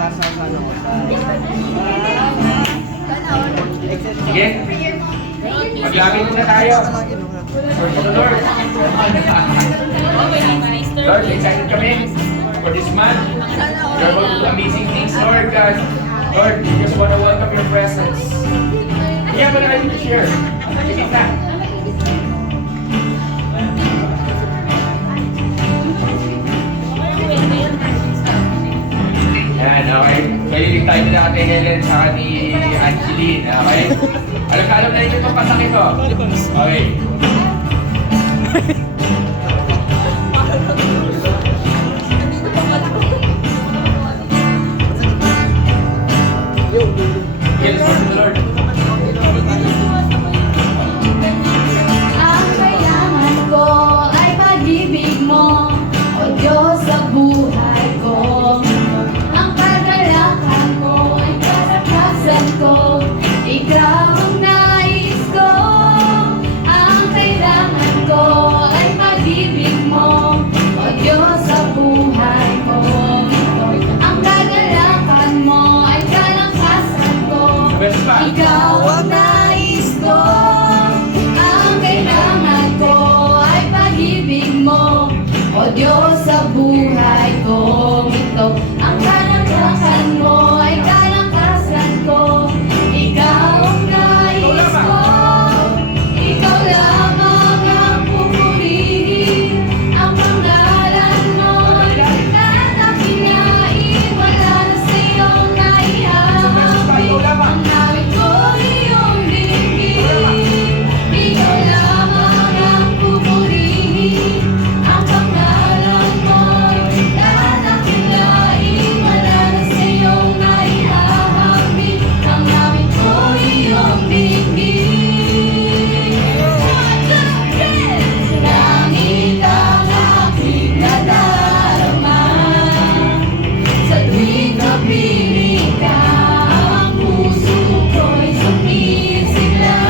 taas na sa ano ko. Sige. Maglapit na tayo. Lord to the Lord. Lord, excited kami for this month. You're about to do amazing things, Lord God. Lord, we just want to welcome your presence. Yeah, but I need to share. Sige na. Yan, okay. Mahilig tayo na Ate Helen sa ni Angeline, okay? Alam na rin itong pasakit to. Okay. Yes, Lord. Ang kailangan ko ay pag-ibig mo, O Diyos sa buhay ko. Ang kagalakan mo ay kalakasan ko, Ikaw ang nais ko. Ang kailangan ko ay pag-ibig mo, O Diyos sa buhay ko. Ang kagalakan mo ay kalakasan ko, Best pa. Ikaw ang nais ko. Ang kailangan ko ay pag-ibig mo, O Diyos sa buhay ko. Ito ang kalakasan mo ay kalakasan ko, Ikaw ang nais ko. Ikaw lamang ang pupurihin, ang pangalan mo ay tatapinain, wala na sa iyong naihahabin. Ang namin ko iyong dinigin, Ikaw lamang ang pupurihin, ang pangalan mo ay tatapinain, wala na sa iyong naihahabin. Ang namin ko iyong dinigin. Langit ang aking nadarama, sa tuwing kapiling ka, ang puso ko'y sumisigla.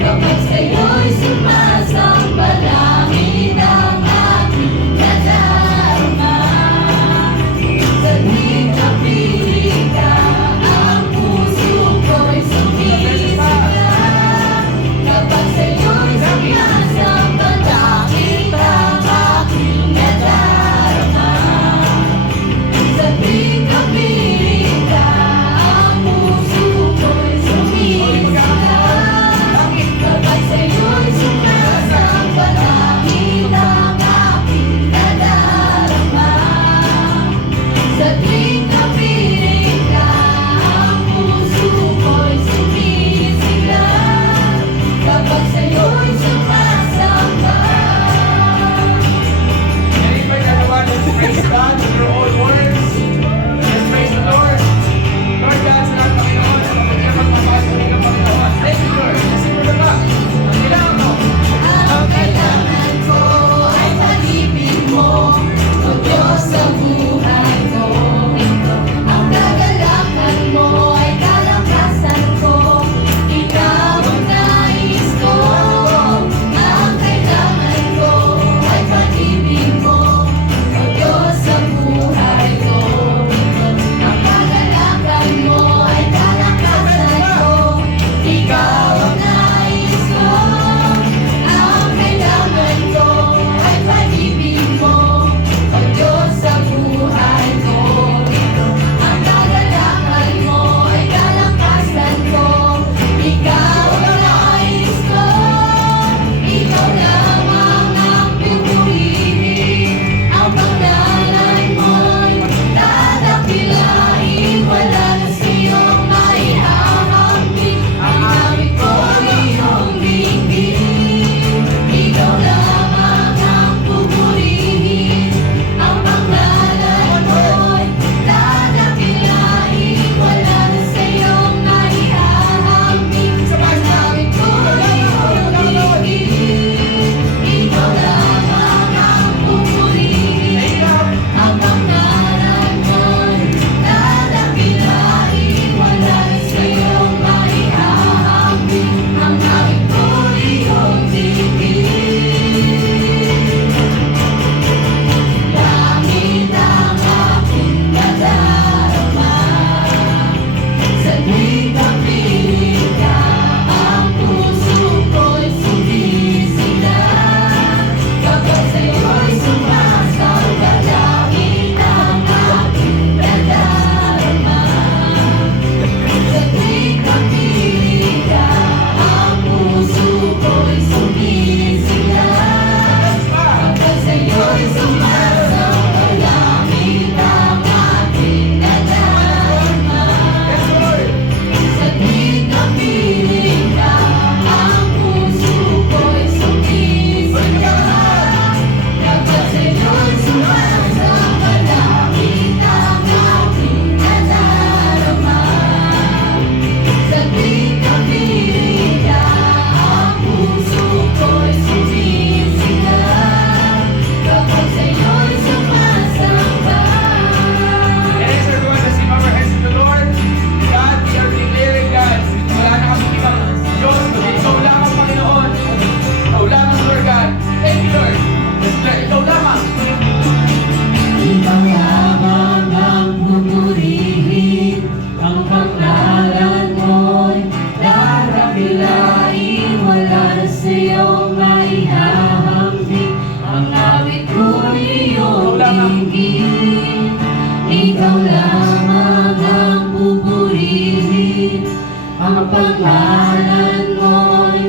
Kapag sa'yo'y sumasamba, langit ang aking nadarama. Sa tuwing kapiling ka, ang puso ko'y sumisigla. Kapag sa'yo'y sumasamba, langit ang aking nadarama. Sa tuwing kapiling ka, ang puso ko'y sumisigla. Kapag sa'yo'y sumasamba, langit ang aking nadarama. Sa tuwing kapiling ka, ang puso ko'y sumisigla. Kapag sa'yo'y sumasamba. Anybody that wants to praise God with your own words? Let's praise the Lord. Lord God, salamat Panginoon sa pagpapagpapasok ng Panginoon. Thank you, Lord. Kasi mo na ba? Ang kailangan mo. Ang kailangan ko ay pag-ibig mo, O Diyos sa buhay ko. Ang kagalakan mo ay kalakasan ko, Ikaw ang nais ko. Ang kailangan ko ay pag-ibig mo, O Diyos sa buhay pangalan mo'y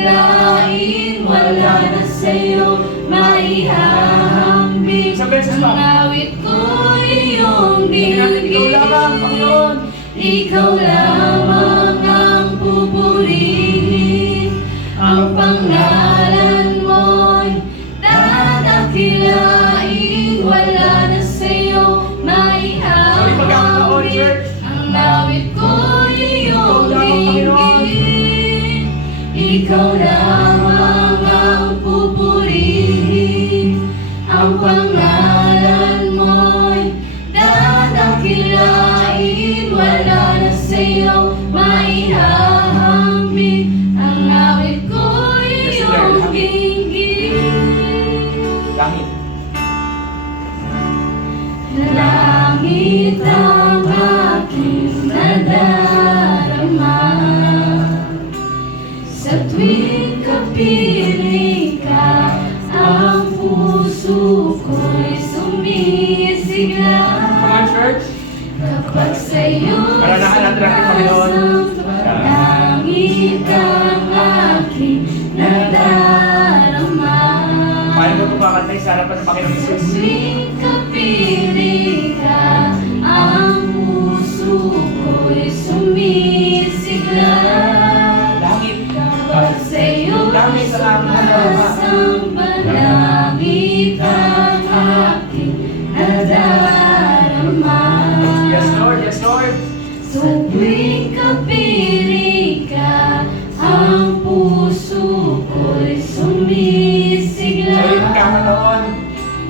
dadakilain, wala na sa'yo maihahambing. Isang beses pa. Ang awit ko'y iyong Ikaw lamang, Panginoon. Ikaw lamang ang pupurihin. Ang pangalan mo'y dadakilain, wala na sa'yo maihahambing. Ang awit ko'y iyong dinggin. Ikaw lamang ang pupurihin. Ang pangalan mo'y dadakilain, wala na sa'yo maihahambing. Ang awit ko'y iyong dinggin. Langit. Langit ang aking nadarama sa tuwing kapiling ka, ang puso ko'y sumisigla. Come on, church. Kapag sa'yo Alalahan natin ang Panginoon. langit ang aking nadarama. Paano mo kumakantay sa harapan ng Panginoon Sa Jesus? tuwing kapiling ka, ang puso ko'y sumisigla. Langit. Kapag sa'yo'y Langit ang aking nadarama. sumasamba, langit ang aking nadarama. Yes, Lord. Yes, Lord. Sa tuwing kapiling ka, ang puso ko'y sumisigla. Sa iyong pagkakataon,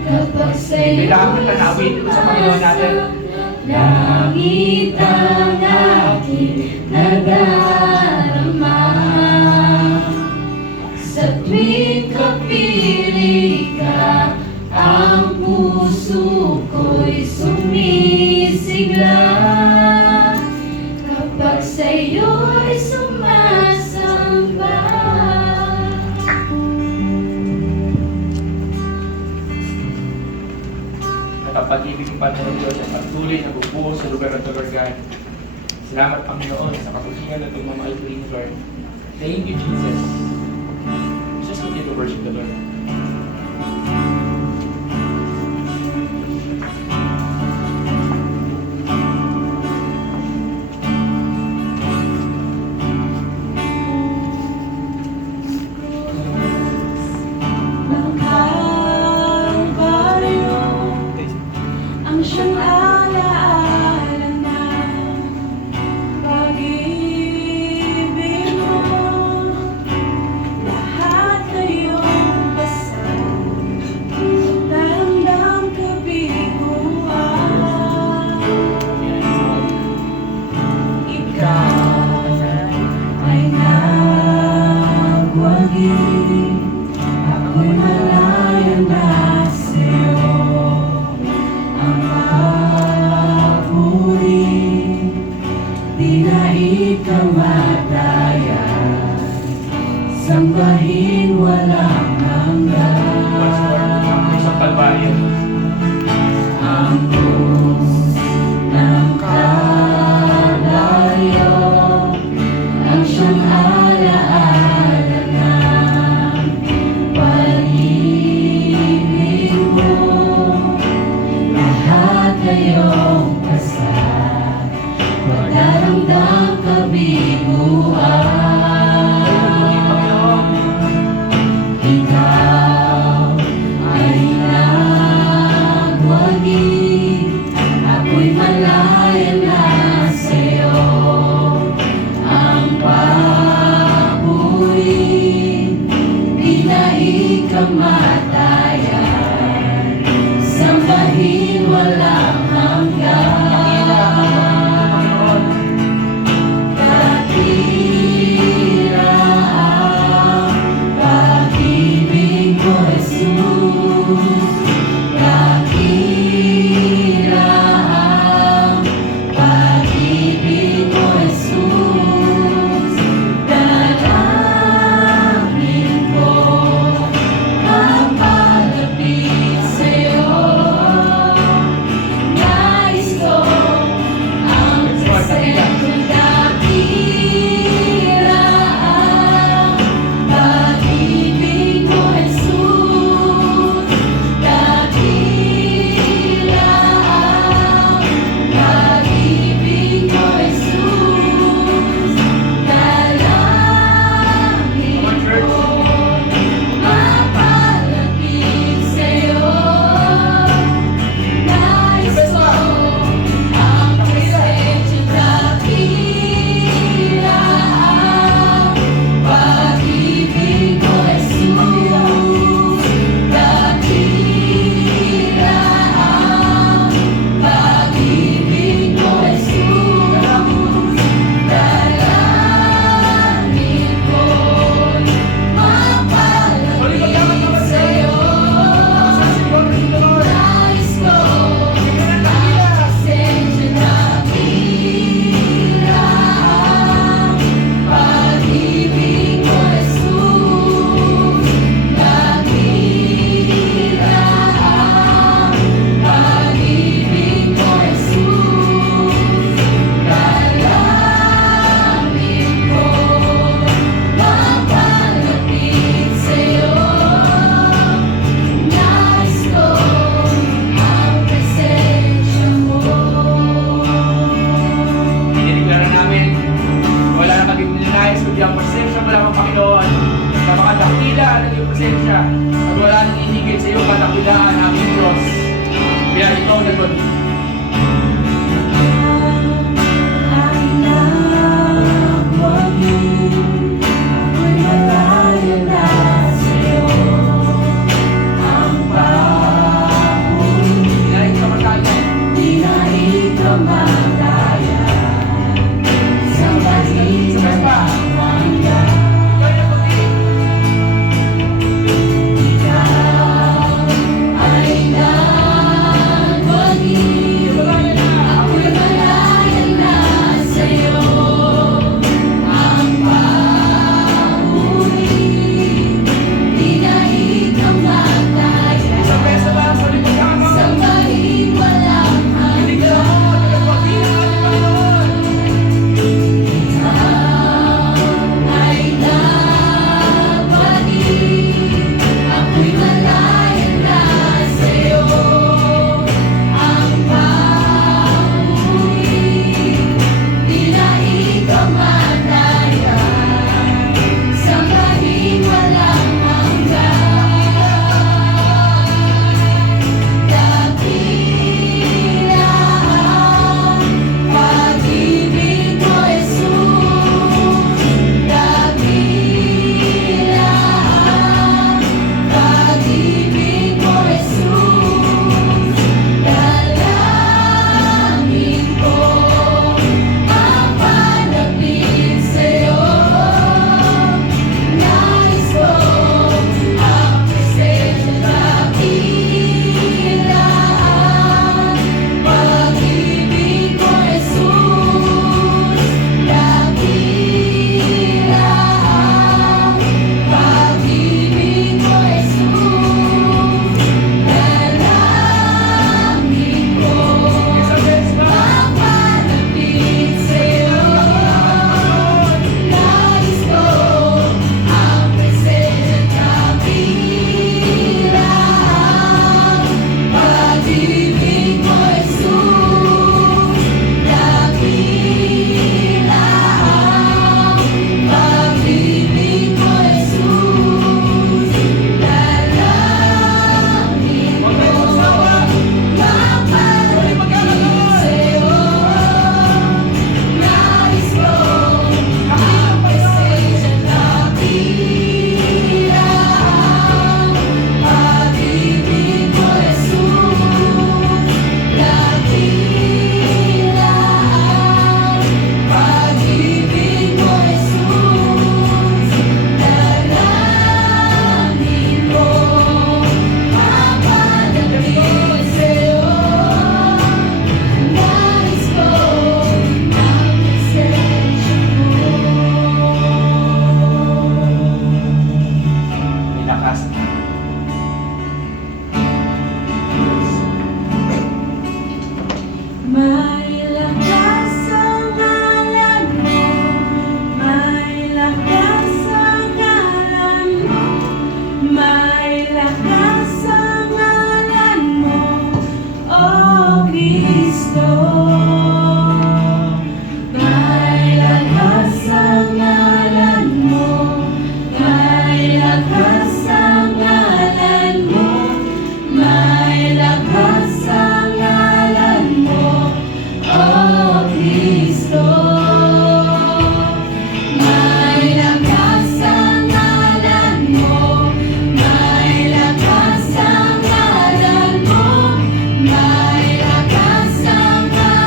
Kapag sa'yo kailangan mo tanawitin mo sa Panginoon natin. langit ang aking nadarama. Sa tuwing kapiling ka, ang puso ko'y sumisigla. Kapag sa'yo'y sumasamba. Pag-ibig ng Panginoon Diyos ay patuloy na bubuo sa lugar ng Tulorgan. Salamat, Panginoon, sa kapaghingan at pagmamahal ko rin, Lord. Thank you, Jesus. Just continue to worship the Lord. Ng Kalbaryo, ang siyang alaala na pag-ibig mo. Lahat na iyong basa, daramdam kabiguan. Ikaw ay nagwagi, ako'y malaya na sa'yo. Ang papuri, di na ikamadaya, sambahin walang Once more, hanggan. ang krus ng Kalbaryo. Ang krus ng Kalbaryo, ang siyang alaala ng pag-ibig mo. Lahat na iyong kasal, madaramdam kabiguan. Ikaw ay nagwagi, ako'y malaya na sa'yo. Ang papuri, di na ikamatayan, sambahin walang hanggan. Kuya Bon. Dinahin ka magkaya. Sabay pa. Ikaw yung puti. Isang beso lang sa likod ka mo. Hindi ka mo. Tagapagdi ng ating Panginoon. Isang beso lang. Huwag kayo magsawa. Hindi magkakataon. Lakas. May lakas ang ngalan mo, may lakas ang ngalan mo, may lakas ang ngalan mo, O Kristo. May lakas ang ngalan mo, may lakas ang ngalan mo, may lakas ang ngalan mo, O Kristo. May lakas ang ngalan mo, may lakas ang ngalan mo, may lakas ang ngalan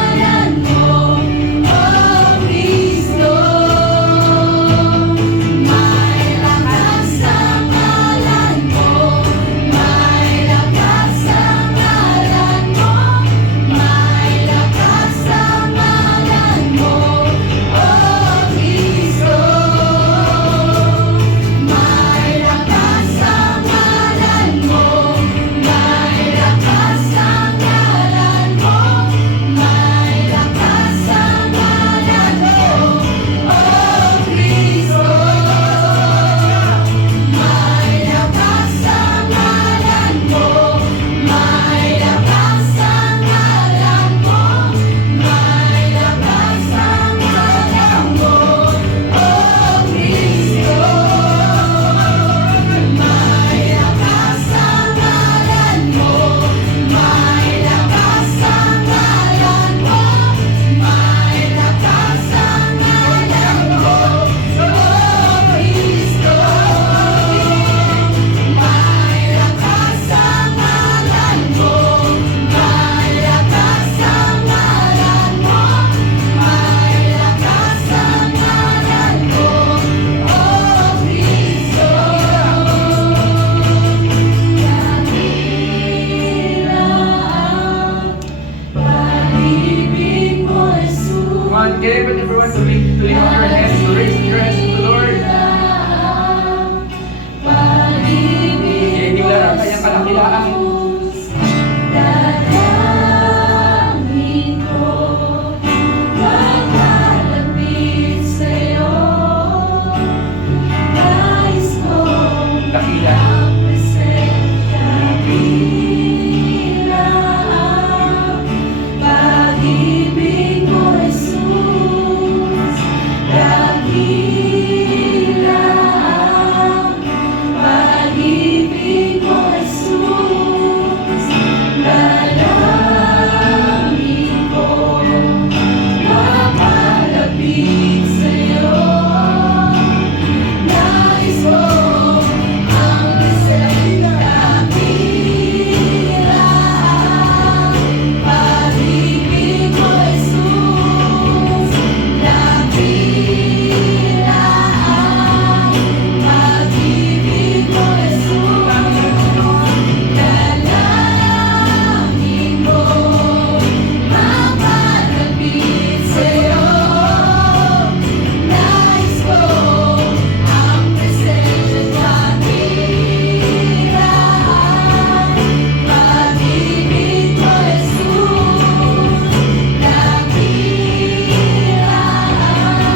Can I invite everyone to lift up your hands, to raise your hands to the Lord? Diniglara ang kanyang kalakilaan. Dalangin ko, makalapit sa'yo. Nais ko Dakila. ang presensya, dakila ang pag-ibig mo, Jesus. Dakila ang pag-ibig mo, Jesus. Dalangin ko, makalapit sa'yo. Nais ko ang presensya, dakila ang pag-ibig mo, Jesus. Dakila ang pag-ibig mo, Jesus. Dalangin ko, makalapit sa'yo. Nais ko ang presensya, dakila ang pag-ibig mo, Jesus. Dakila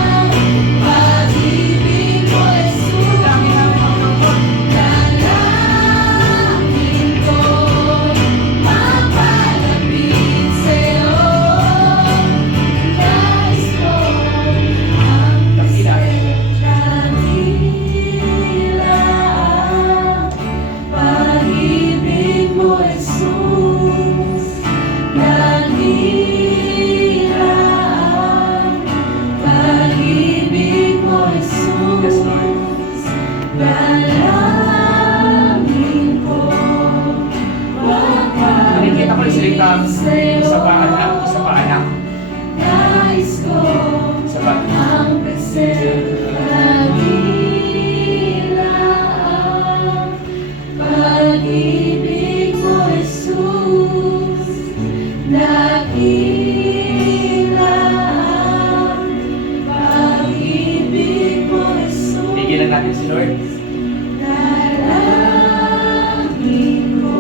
ang pag-ibig mo, Jesus. Dalangin ko, makalapit sa'yo. Nais ko ang presensya, dakila ang pag-ibig mo, Jesus. Dakila ang pag-ibig mo, Jesus. Yes, Lord. Dalangin ko, Nakikita ko yung salitang isa pa anak, isa pa anak. nais ko Isa pa. ang presensya, dakila ang pag-ibig mo, Jesus. Dakila ang pag-ibig mo, Jesus. Bigyan natin si Lord. Dalangin ko,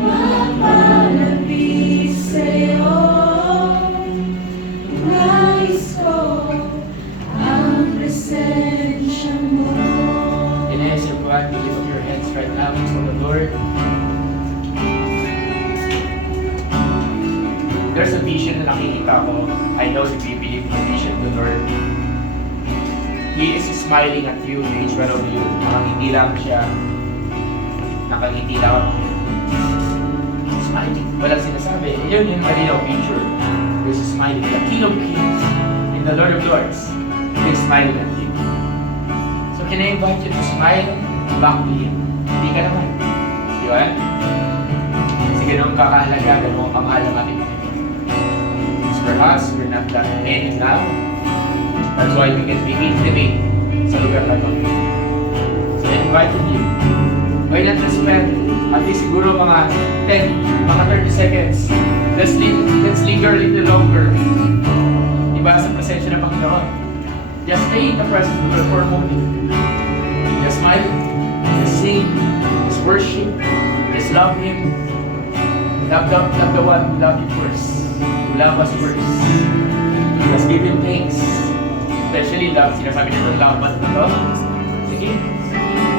mapalapit sa'yo. Nais ko ang presensya mo. And as everyone, lift up your hands right now before the Lord. There's a vision na nakikita ko. I know that we believe the vision of the Lord. He is smiling at you, each one of you. Nakangiti lang siya. Nakangiti lang. Smiling. Walang sinasabi. Yun yung malinaw picture. There's a smiling. The King of Kings and the Lord of Lords is smiling at you. So can I invite you to smile back to Him? Hindi ka naman. Di ba? Kasi ganun kakahalaga, ganun kamahal ang ating Panginoon. Because for us, we're not that many now. That's why we can be intimate sa lugar na to. So I invited you. Why not just spend at least siguro mga 10, mga 30 seconds. Let's linger a little longer. Diba sa presensya ng Panginoon? Just stay in the presence of the Lord for a moment. Just smile, just sing, just worship, just love Him. Love the one who loved you first, who loved us first. Just give Him thanks. Especially love, sinasabi nito, love us na to. Sige,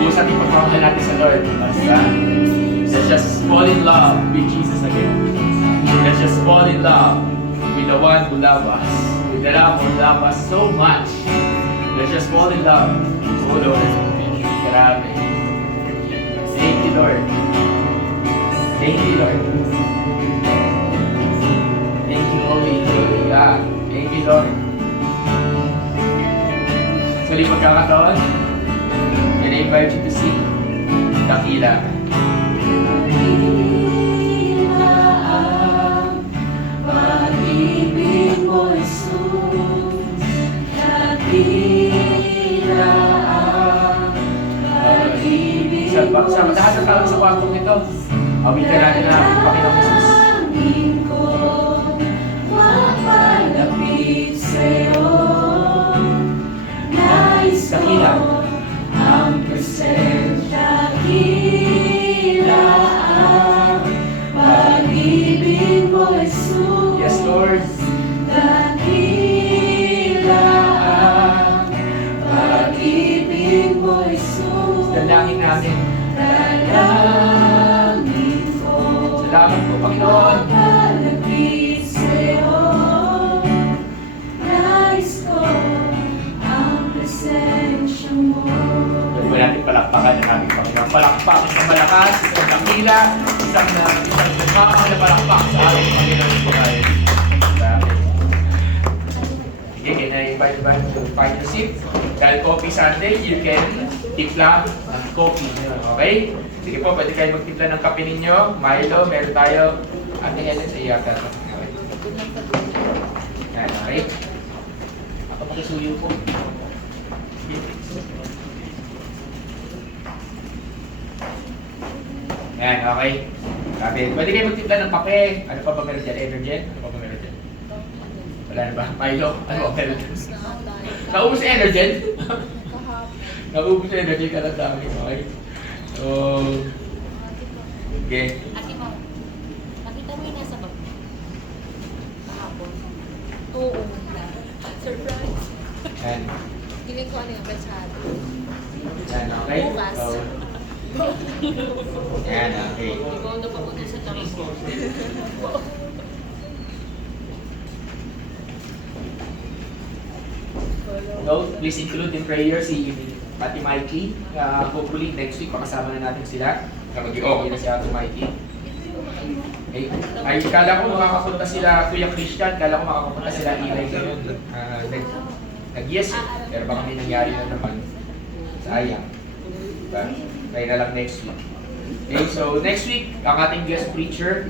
bukas natin pagpapala natin sa Lord. Basta, let's just fall in love with Jesus again. Let's just fall in love with the one who loved us, with the one who loved us so much. Let's just fall in love. Oh Lord, grabe. Thank you, Lord. Thank you, Lord. Thank you, Holy God. Thank you, Lord. Sa pagkakataon, and I invite you to sing Dakila. Dakila ang pag-ibig mo, Jesus. Dakila ang pag-ibig mo, Sa lahat ng tao sa kwartong ito, awitin natin na Panginoong Jesus. Dalangin ko, mapalapit Nakalapit sa'yo, nais ko ang presensya mo. Pwede ba natin palakpakan ang aming Panginoon? Palakpak, isang malakas, isang dakila, isang nagmamahal na palakpak sa aming Panginoon buhay. Sige, can I invite you to find your seat? Dahil Coffee Sunday, you can timpla ng coffee. Okay? Sige po, pwede kayo magtimpla ng kape ninyo. Milo, meron tayo. Ate Helen, sa iyo ata. Yan, okay? Ako pakisuyo po. Yan, okay. Sabi, pwede kayo magtimpla ng kape. Ano pa ba meron dyan? Energen? Ano pa ba meron dyan? Wala na ba? Milo? Ano ba meron dyan? Naubos yung Energen? Naubos yung Energen ka lang dami. Okay? So, okay. Ate mo, nakita mo yung nasa bag? Kahapon. Oo. Surprise. Yan. Piling ko ano yung batsado. Yan, okay? Bukas. So, yan, okay. Ikaw na papunta sa tamis ko. So, please include in prayer si Ate Mikey. Hopefully, next week, makasama na natin sila. Mag-i-okay na si Ate Mikey. Okay. Ay, kala ko makakapunta sila, Kuya Christian, kala ko makakapunta sila Ilay ngayon. Nag-yes, pero baka may nangyari na naman. Sayang. Diba? Try na lang next week. Okay, so next week, ang ating guest preacher,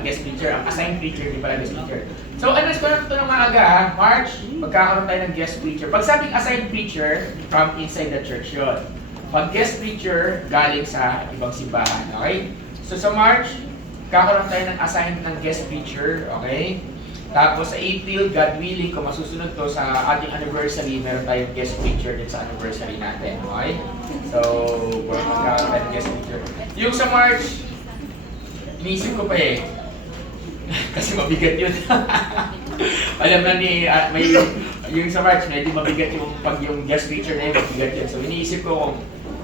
guest preacher, ang assigned preacher, di pala guest preacher. So, address ko na ito ng maaga ha, March, magkakaroon tayo ng guest preacher. Pag sabing assigned preacher, from inside the church yun. Pag guest preacher, galing sa ibang simbahan, okay? So, sa March, kakaroon tayo ng assigned ng guest preacher, okay? Tapos sa April, God willing, kung masusunod to sa ating anniversary, meron tayong guest preacher din sa anniversary natin, okay? So, magkakaroon tayo ng guest preacher. Yung sa March, inisip ko pa eh, kasi mabigat yun. Alam na ni, yung sa March, medyo mabigat pag yung guest preacher na yun, mabigat yun. So iniisip ko kung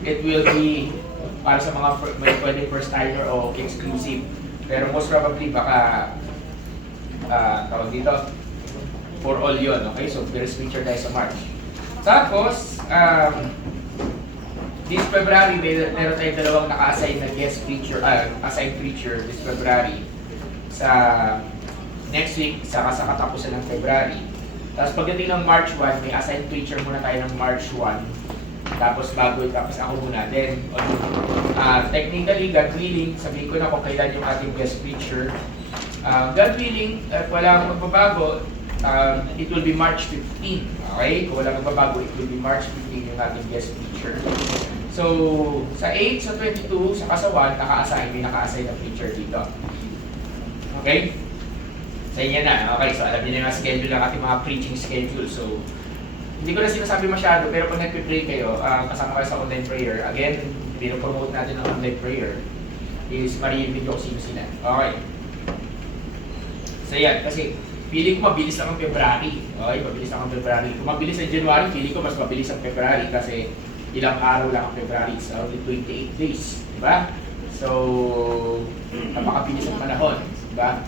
it will be para sa mga pwedeng first timer o exclusive. Pero most probably baka, tawag dito, for all yun, okay? So first preacher tayo sa March. Tapos, this February, meron tayong dalawang naka-assign na guest preacher, assigned preacher this February. Sa next week, sa katapusan ng February. Tapos pagdating ng March 1, may assigned preacher muna tayo ng March 1. Tapos ako muna. Then, technically, God willing, sabihin ko na kung kailan yung ating guest preacher. God willing, at wala magbabago, it will be March 15. Okay? Kung wala magbabago, it will be March 15 yung ating guest preacher. So, sa 8, sa 22, sa kasawan, may naka-assign na preacher dito. Okay? Sa inyo na. Okay, so alam niyo na yung schedule ng ating mga preaching schedule. So, hindi ko na sinasabi masyado, pero pag nagpe-pray kayo, kasama kayo sa online prayer, again, pinopromote natin ang online prayer, is maririnig ko sino sila. Okay. So yan, kasi feeling ko mabilis lang ang February. Okay, mabilis lang ang February. Kung mabilis ang January, feeling ko mas mabilis ang February kasi ilang araw lang ang February. So, only 28 days. Diba? So, napakabilis ang panahon. Diba?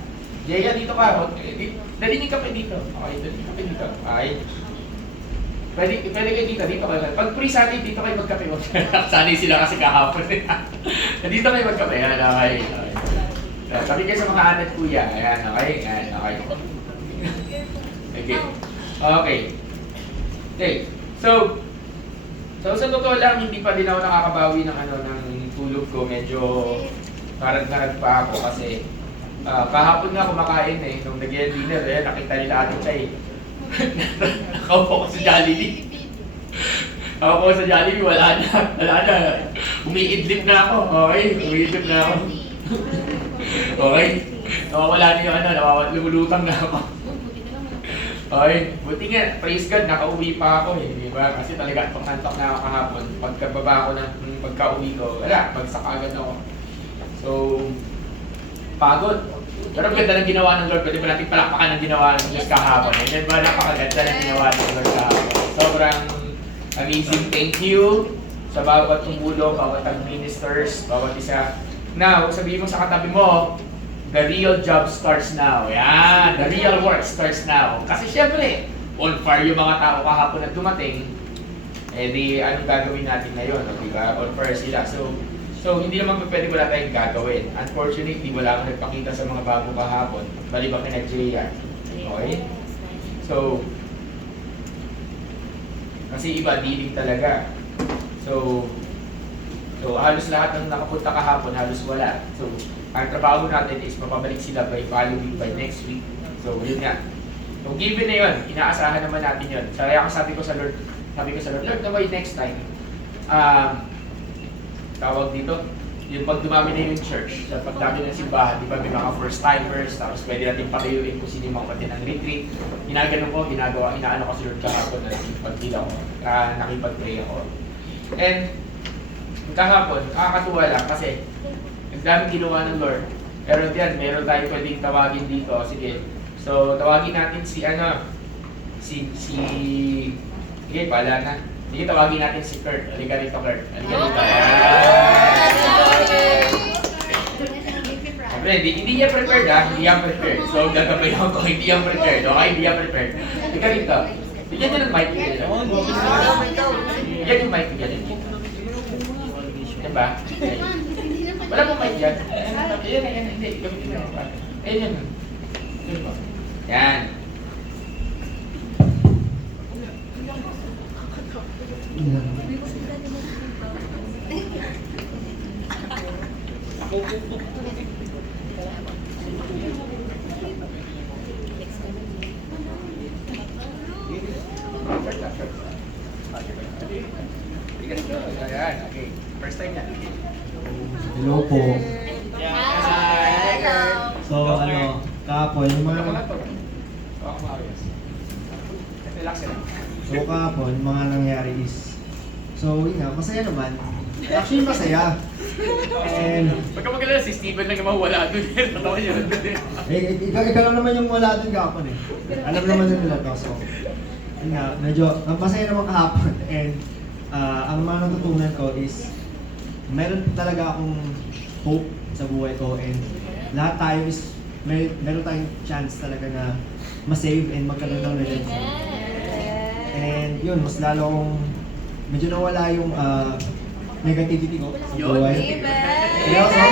Yaya, dito ka. Dalinig ka pa dito. Okay, dalinig ka pa dito. Okay. Pwede kayo dito kayo. Pag pre-Sunday, dito kayo magkape. Sanay sila kasi kahapon. Dito kayo magkape. Yan, okay. Sabi kayo sa mga anak kuya. Ayan, okay. Ayan, okay. Okay. Okay. Okay. So sa totoo lang, hindi pa din ako nakakabawi ng ng tulog ko. Medyo karag-karag pa ako kasi kahapon nga kumakain eh. Nung nag-dinner, nakita nila ating siya eh. Nakaupo ko sa Jollibee. Nakaupo ko sa Jollibee, wala na. Umiidlip na ako. Okay, umiidlip na ako. Okay. Wala na yung lumulutang na ako. Okay, buti nga, praise God, nakauwi pa ako eh, di ba? Kasi talaga, pangantok na ako kahapon. Pagkababa ko pagka-uwi ko, wala, bagsak agad ako. So, pagod. Pero ang ganda ng ginawa ng Lord, pwede ba natin palakpakan ng ginawa ng Diyos kahapon? And then ba, napakaganda ng ginawa ng Lord kahapon. Sobrang amazing. Thank you sa bawat tumulong, bawat ministers, bawat isa. Now, sabihin mo sa katabi mo, The real job starts now. Yan, the real work starts now. Kasi syempre, on fire yung mga tao kahapon na dumating, eh di anong gagawin natin ngayon, no? Diba? On fire sila. So hindi naman pwede wala tayong gagawin. Unfortunately, wala akong nagpakita sa mga bago kahapon. Baliba kina JR. Okay? So, kasi iba, dilig talaga. So halos lahat ng nakapunta kahapon, halos wala. So, ang trabaho natin is mapabalik sila by following by next week. So, yun nga. So, given na yun, inaasahan naman natin yun. Kaya sabi ko sa Lord, Lord, naway next time. Tawag dito, yung pag dumami na yung church, sa pagdami ng simbahan, di ba may mga first timers, tapos pwede natin patayuin kung sino yung mga pati ng retreat. Inaano ko si Lord kahapon na nakipag-pray ako. And kahapon, nakakatuwa lang kasi ang daming ginawa ng Lord. Pero diyan, meron tayong pwedeng tawagin dito. Sige. So, tawagin natin sige, pala na. Sige, tawagin natin si Kurt. Halika rito, Kurt. Halika rito. Siyempre, hindi niya prepared ha. Hindi niya prepared. So, gagabayan ko, hindi niya prepared. Okay, hindi niya prepared. Halika rito. Bigyan niya ng mic. Bigyan yung mic. Bigyan yung mic. Diba? Wala pong mic dyan. Ayan, hindi. Gamitin mo. Ayan. Yun mo. Yan. Ayan, okay. First time yan. Hello po. Hello. So, kahapon, yung mga... Relax ka lang. So, kahapon, mga nangyari is... So, yun nga, masaya naman. Actually, masaya. And... Pagka magalala si Steven lang naman wala doon. Natawa niya lang doon. ikaw lang naman yung wala din kahapon eh. Alam naman din nila to. So, yun nga, medyo masaya naman kahapon. And ang mga natutunan ko is meron talaga akong hope sa buhay ko and lahat tayo is meron tayong chance talaga na ma-save and magkaroon ng redemption. And yun, mas lalo akong medyo nawala yung negativity ko sa buhay. Yeah, so,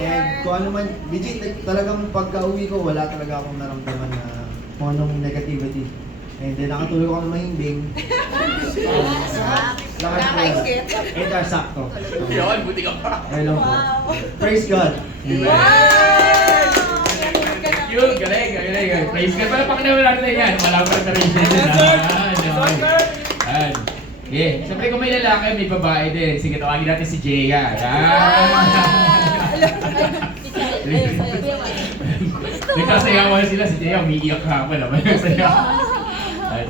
and kung ano man, legit, talagang pagka-uwi ko, wala talaga akong naramdaman na kung anong negativity. And then nakatulog ako ng mahimbing. Like it. And sakto. Yun, buti ka pa. Ayun lang po. Praise God. Yun, galing. Praise God. Pala pakinawa natin yan. Malapad na rin siya. Yan. Okay. Siyempre kung may lalaki, may babae din. Sige, tawagin natin si Jaya. Yan. Nagsasayawan sila si Jaya. Umiiyak ka pa naman.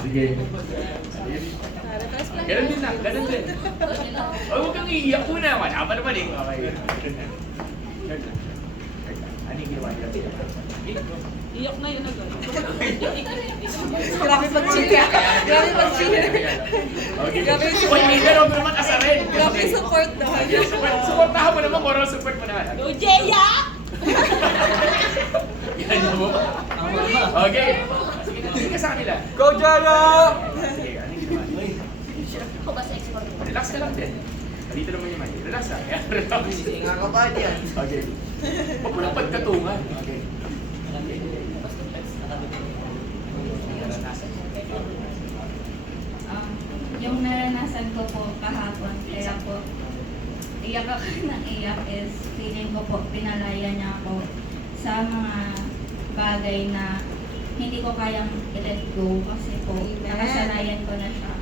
Sige. Ganun din na. Ganun din. Huwag kang iiyak muna. Wala pa naman eh. Okay. Ano yung ginawa nila? Iyak na yun agad. Grabe pag-cheer. Grabe pag-cheer. Grabe yung support. May gano'n naman asarin. Grabe yung support naman. Supportahan mo naman. Moral support mo naman. Go, Jeya! Ganyan mo. Okay. Sige ka sa kanila. Go, Jana! Sige, ano yung ginawa nila? Ako ba sa export? Relax ka lang din. Dito naman yung mic. Relax ha. Relax. Nga ka pa yan. Okay. Huwag mo lang pagkatungan. Okay. Yung naranasan ko po kahapon, kaya po iyak ako ng iyak is feeling ko po pinalaya niya ako sa mga bagay na hindi ko kayang i-let go kasi po nakasanayan ko na siya.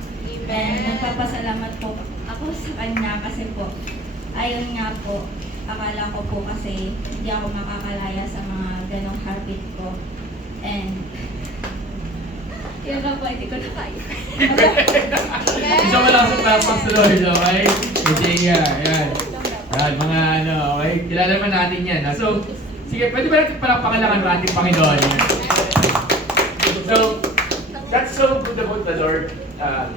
And nagpapasalamat po ako sa kanya kasi po ayun nga po, akala ko po kasi hindi ako makakalaya sa mga ganong habit ko. And yun lang po, hindi ko na kaya. Isa mo lang sa tapos sa Lord, okay? Kasi yan. Yan, mga ano, okay? Kilala naman natin yan. So, sige, pwede ba natin palakpakan ang ating Panginoon? So, that's so good about the Lord. Ang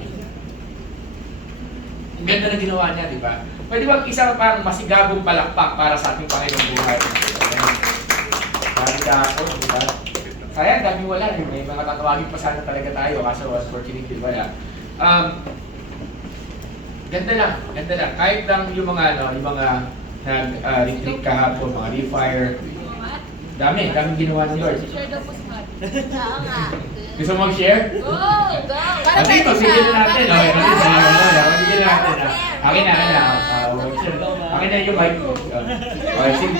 ganda na ginawa niya, di ba? Pwede ba isang parang masigabong palakpak para sa ating Panginoong buhay? Ayan. kahapon, di ba? Sayang, dami wala. May mga tatawagin pa sana talaga tayo, kaso unfortunately wala. Ganda lang. Kahit lang yung mga nag-retreat kahapon, mga refire, daming ginawa ng Lord. Share daw po sa heart. Oo nga. Gusto mo mag-share? Go! Para Sige, pwede pagbigyan siya. na natin. Okay, pagbigyan na natin. Akin na. Akin na yung mic.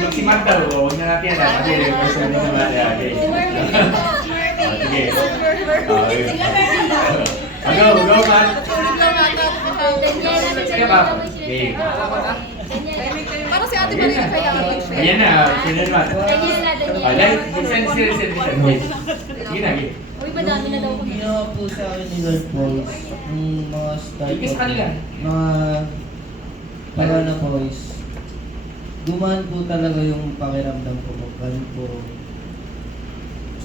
Si Matt daw, huwag na natin yan. Kasi person na naman. Sige. Okay. Go, Matt. Sige ba? Okay. Parang si Ate Maria kaya mag-share. Ayan na, sinunod Matt. Sige na, sige. Uy, madami na daw ko. Ginawa po sa akin ni Lord Boys, yung mga start Igis sa kanila. mga na boys. Gumaan po talaga yung pakiramdam ko, magkaroon po.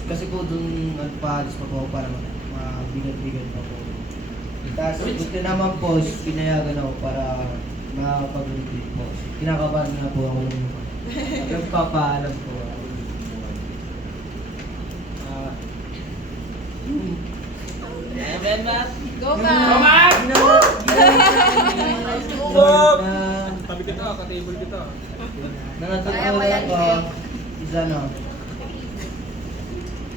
Kasi po dun nagpaalis pa po para mabigat-bigat pa po. Tapos buti naman po, pinayagan ako para makakapag-retreat po. Kinakabahan nga po ako yung nagpapaalam po. Go, Go, Matt! Matt! Tabi kita, ka-table kita. Nangatutulog ako, isa no.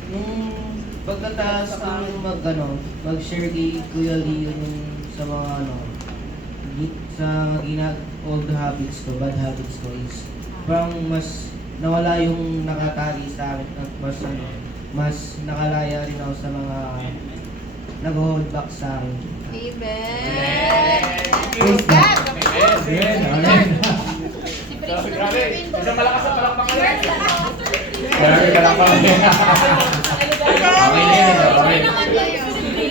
Nung pagkataas ko nung mag-share kay Kuya Leo yung sa mga sa old habits ko, bad habits ko is parang mas nawala yung nakatali sa akin at mas nakalaya rin ako sa mga nag-hold back sa akin. Amen! Praise God. Grabe, isang malakas ang palakpakan yan. Grabe ka lang pala. Okay na yun, okay.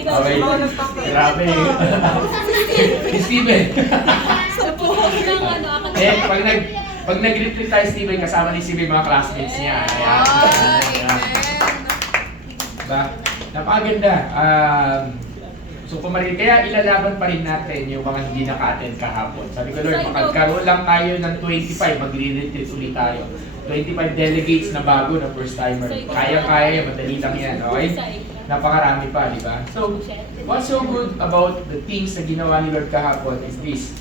Okay, grabe. Si Steven. Pag nag-retreat tayo, Steven, kasama ni Steven mga classmates niya. Ayan. Diba? Napakaganda. So kaya ilalaban pa rin natin yung mga hindi naka-attend kahapon. Sabi ko, Lord, makagkaroon lang tayo ng 25, magre-retreat ulit tayo. 25 delegates na bago na first timer. Kaya-kaya, madali lang yan, okay? Napakarami pa, di ba? So, what's so good about the things na ginawa ni Lord kahapon is this.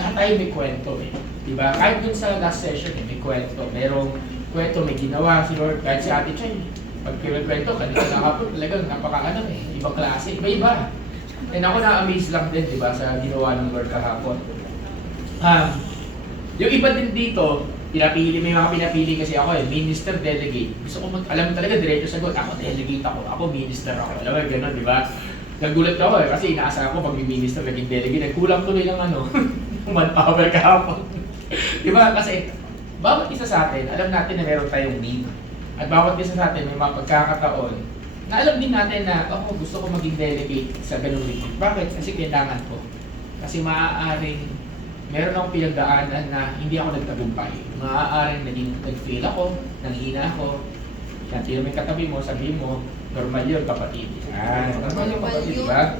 Lahat tayo may kwento eh. Di ba? Kahit dun sa last session eh, may kwento. Merong kwento, may ginawa si Lord. Kahit si Ate Chay, pag kwento, kanina kahapon talagang napaka ibang klase, iba-iba. And ako na-amaze lang din, di ba, sa ginawa ng Lord kahapon. Yung iba din dito, may mga pinapili kasi ako minister, delegate. Gusto ko alam talaga, diretso sagot, ako delegate ako minister ako. Alam mo, gano'n, di ba? Nagulat ako kasi inaasahan ko pag may minister, naging delegate, nagkulang tuloy ng manpower kahapon. Di ba? Kasi, bawat isa sa atin, alam natin na meron tayong need. At bawat isa sa atin, may mga pagkakataon, na alam din natin na, gusto ko maging delegate sa ganung retreat. Bakit? Kasi kailangan ko. Kasi maaaring, meron akong pinagdaanan na hindi ako nagtagumpay. Maaaring nag-fail ako, nanghina ako. Yan, tino may katabi mo, sabihin mo, normal yun, kapatid. Normal yung kapatid, di ba?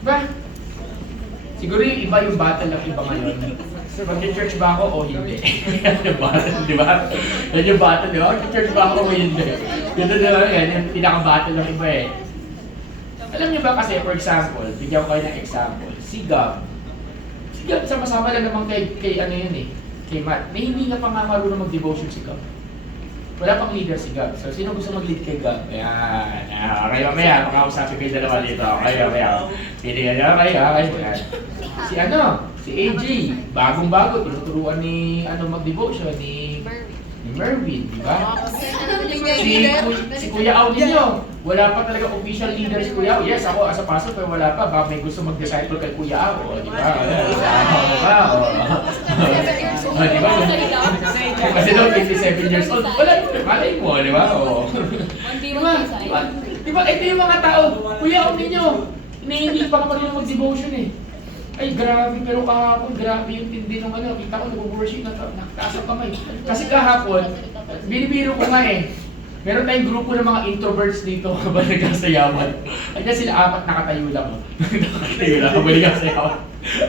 Diba? Siguro yung iba yung battle ng iba ngayon. Mag-church ba ako o hindi? Yan yung battle, di ba? Yan yung battle, di ba? Mag-church ba ako o hindi? Yan yung pinaka-battle ng iba eh. Alam niyo ba kasi, for example, bigyan ko kayo ng example, si Gab, sama-sama lang naman kay ano yun eh, kay Matt, na hindi nga pa nga marunong mag-devotion si Gab. Wala pang leader si Gab. So, sino gusto mag-lead kay Gab? Ayan. Okay, mamaya. Makausapin kayo dalawa dito. Okay, mamaya. Pili ka na. Okay. Si AJ. Bagong-bago. Tinuturuan ni mag-devotion ni Mervin. Di ba? Si Kuya Au ninyo. Wala pa talaga official leader si Kuya Au. Yes, ako as a pastor, pero wala pa. Baka may gusto mag-disciple kay Kuya Au. Di ba? Di ba? Kasi daw 27 years old, wala mo, malay mo, di ba? Diba, ito yung mga tao, Kuya Au ninyo, hindi pa ka marunong mag-devotion eh. Ay, grabe, pero kahapon, grabe yung tindi ng kita ko nag-worship na nakataas ang kamay. Kasi kahapon, binibiro ko nga eh, meron tayong grupo ng mga introverts dito habang nagkasayawan. Kaya sila apat nakatayo lang. Nakatayo lang habang nagkasayawan.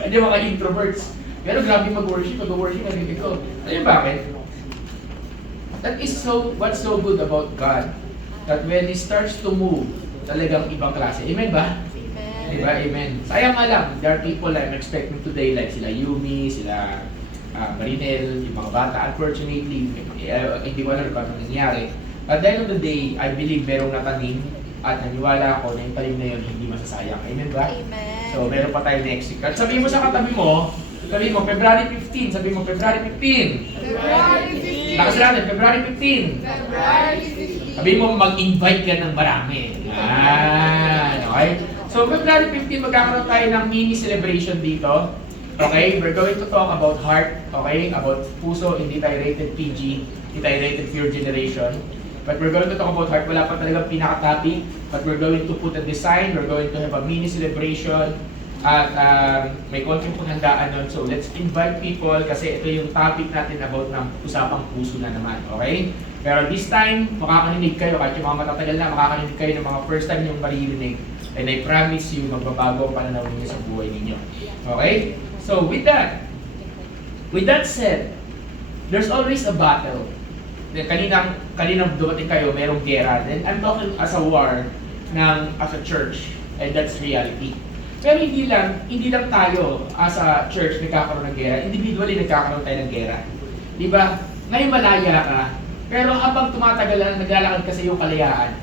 Kaya mga introverts. Pero grabe mag-worship, narinig ko. Alam bakit? That is what's so good about God. That when He starts to move, talagang ibang klase. Amen ba? Amen. Diba? Amen. Sayang nga lang, there are people I'm expecting today like sila Yumi, sila Marinel, yung mga bata. Unfortunately, hindi ko alam kung ano nangyari. At the end of the day, I believe merong natanim at naniwala ako na yung tanim na yun hindi masasayang. Amen ba? Amen. So, meron pa tayo next week. At sabihin mo sa katabi mo, February 15. Sabihin mo, February 15. February 15. Lakas natin, February 15. February 15. Sabihin mo, mag-invite ka ng marami. Okay? So, February 15, magkakaroon tayo ng mini celebration dito. Okay? We're going to talk about heart. Okay? About puso, hindi tayo rated PG. Hindi tayo rated pure generation. But we're going to talk about heart. Wala pa talagang pinaka-topic. But we're going to put a design. We're going to have a mini celebration. At may konting paghandaan nun. So, let's invite people kasi ito yung topic natin about ng usapang puso na naman. Okay? Pero this time, makakarinig kayo, kahit yung mga matatagal na, makakarinig kayo ng mga first time yung maririnig. And I promise you, magbabago ang pananaw ninyo sa buhay ninyo. Okay? So, with that said, there's always a battle. Kaninang dumating kayo, merong gera. Then I'm talking as a war as a church. And that's reality. Pero hindi lang tayo as a church nagkakaroon ng gera. Individually nagkakaroon tayo ng gera. Di ba? Ngayon malaya ka, pero habang tumatagal na naglalakad ka sa iyong kalayaan,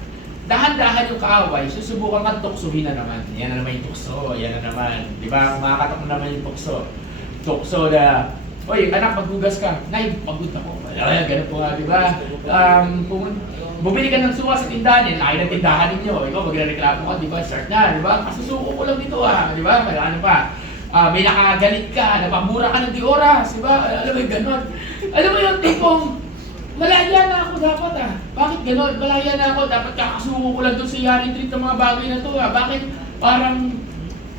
dahan-dahan yung kaaway, susubukan kang tuksuhin na naman. Yan na naman yung tukso, yan na naman. Di ba? Makakatak mo naman yung tukso. Tukso na, oy, anak, maghugas ka. Nay, pagod ako. Ay, ganun po nga, di ba? Bumili ka ng suka sa tindahan, laki ng tindahan ninyo. Ikaw, magre-reklamo ka, di ba? Start na, di ba? Kasusuko ko lang dito, di ba? Ano pa? May nakagalit ka, napamura ka ng di oras, di ba? Alam mo yung ganon. Alam mo yung tipong, malaya na ako dapat Bakit ganon? Malaya na ako, dapat kakasuko ko lang doon sa yaring treat ng mga bagay na to Bakit parang,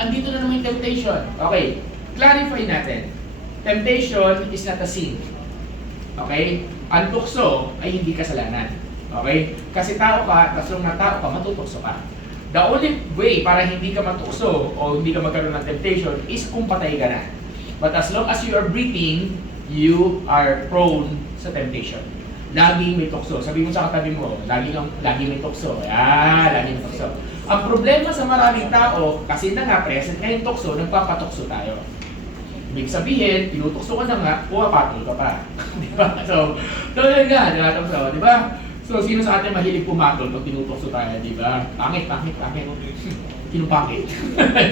andito na naman yung temptation? Okay, clarify natin. Temptation is not a sin. Okay? Ang tukso ay hindi kasalanan. Okay? Kasi tao ka, tapos nung tao ka, matutukso ka. The only way para hindi ka matukso o hindi ka magkaroon ng temptation is kung patay ka na. But as long as you are breathing, you are prone sa temptation. Laging may tukso. Sabi mo sa katabi mo, laging may tukso. Laging may tukso. Ang problema sa maraming tao, kasi na nga present na yung tukso, nagpapatukso tayo. Ibig sabihin, tinutukso ka na nga, pumapatol ka pa. Di ba? So yun nga, nakatukso, di ba? So, sino sa atin mahilig pumatol pag tinutukso tayo, di ba? Pangit. Sino pangit?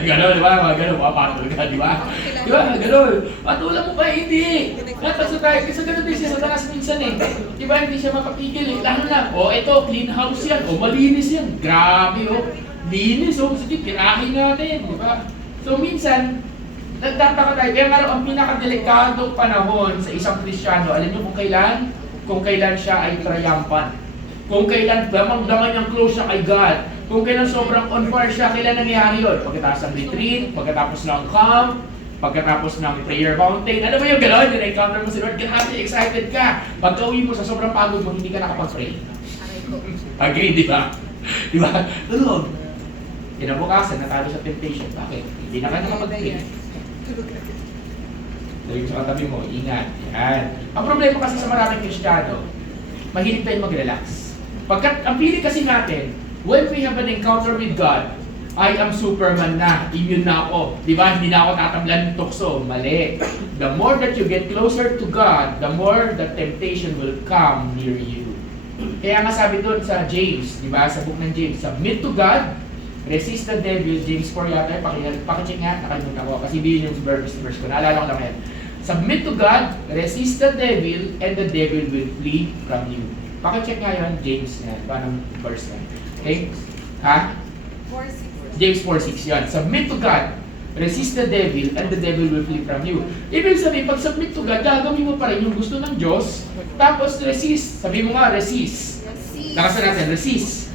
Gano'n, di ba? Gano'n, pumapatol ka, di ba? Di ba? Gano'n. Patulan mo pa, hindi. Natakso tayo, kasi gano'n din siya sa takas minsan eh. Di ba? Hindi siya mapapigil eh. Lalo na, ito, clean house yan. Malinis yan. Grabe, linis, sige, tirahin natin, di ba? So, minsan, nagtataka tayo. Kaya nga ang pinakadelikadong panahon sa isang Kristiyano, alam niyo kung kailan? Kung kailan siya ay triumphant. Kung kailan damang-daman niyang close siya kay God. Kung kailan sobrang on fire siya, kailan nangyayari yun? Pagkatapos ng retreat, pagkatapos ng camp, pagkatapos ng prayer mountain. Ano ba yung gano'n? Yung encounter mo si Lord, grabe, excited ka. Pagka-uwi mo sa sobrang pagod mo, hindi ka nakapag-pray. Agree, di ba? Di ba? Tulog. Kinabukasan, natalo sa temptation. Bakit? Hindi na ka nakapag-pray. Sabi ko sa katabi mo, ingat. Yan. Ang problema kasi sa maraming Kristiyano, mahilig tayong mag-relax. Pagkat, ang feeling kasi natin, when we have an encounter with God, I am Superman na, immune na ako. Di ba? Hindi na ako tatablan ng tukso. Mali. The more that you get closer to God, the more the temptation will come near you. Kaya nga sabi doon sa James, di ba? Sa book ng James, submit to God, resist the devil. James 4 yata, pakicheck nga, nakalimutan ko. Kasi hindi yung verse ko, naalala ko lang yan. Submit to God, resist the devil, and the devil will flee from you. Pakicheck nga yun, James nga, paano verse nga. Okay? Ha? 4:6. James 4:6 yan. Submit to God, resist the devil, and the devil will flee from you. Ibig sabihin, pag submit to God, gagawin mo pa rin yung gusto ng Diyos, tapos resist. Sabi mo nga, resist. Nakasan natin, resist.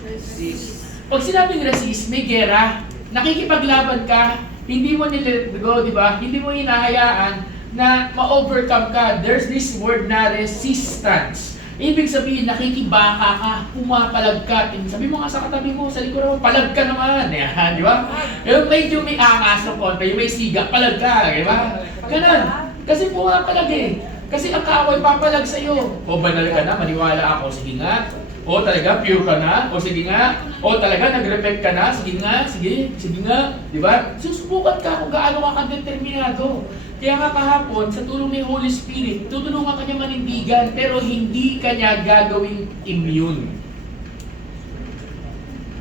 Pag sinabing resist, may gera. Nakikipaglaban ka, hindi mo nilet go, di ba? Hindi mo hinahayaan na ma-overcome ka. There's this word na resistance. Ibig sabihin, nakikibaka ka, pumapalag ka. Sabi mo nga sa katabi mo, sa likod mo, palag ka naman. Yan, di ba? Yung medyo may angas ng konti, yung may siga, palag ka, di ba? Ganun. Kasi pumapalag eh. Kasi ang kaaway papalag sa'yo. O banal ka na, maniwala ako, sige nga. O talaga, pure ka na, o sige nga. O talaga, nag-repent ka na, sige nga, sige nga. Diba? Susubukan ka kung gaano ka determinado. Kaya nga kahapon, sa tulong ni Holy Spirit, tutulungan ka niya manindigan, pero hindi ka niya gagawing immune.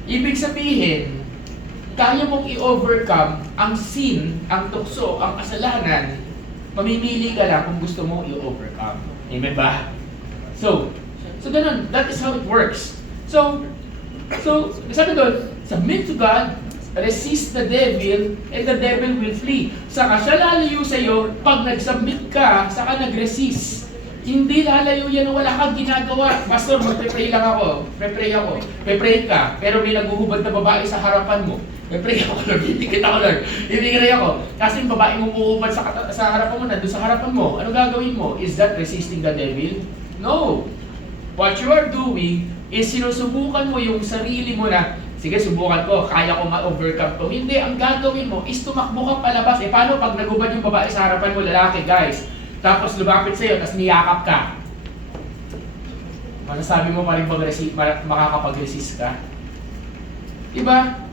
Ibig sabihin, kaya mong i-overcome ang sin, ang tukso, ang kasalanan, mamimili ka lang kung gusto mong i-overcome. Amen ba? So ganun, that is how it works. So sabi doon, submit to God, resist the devil, and the devil will flee. Saka siya lalayo sa'yo, pag nag-submit ka, saka nag-resist. Hindi lalayo yan, wala kang ginagawa. Pastor, magpe-pray lang ako. Pe-pray ka, pero may naguhubad na babae sa harapan mo. Pe-pray ako, Lord. Didikit ako, Lord. Didikit ako. Kasi yung babae mo umuhubad sa harapan mo, nandun sa harapan mo. Ano gagawin mo? Is that resisting the devil? No. What you are doing is sinusubukan mo yung sarili mo na, sige, subukan ko, kaya ko ma-overcome to. Hindi, ang gagawin mo is tumakbo kang palabas. Paano pag nagubad yung babae sa harapan mo, lalaki, guys? Tapos lumapit sa'yo, tapos niyakap ka. Masasabi mo pa rin makakapag-resist ka. Diba?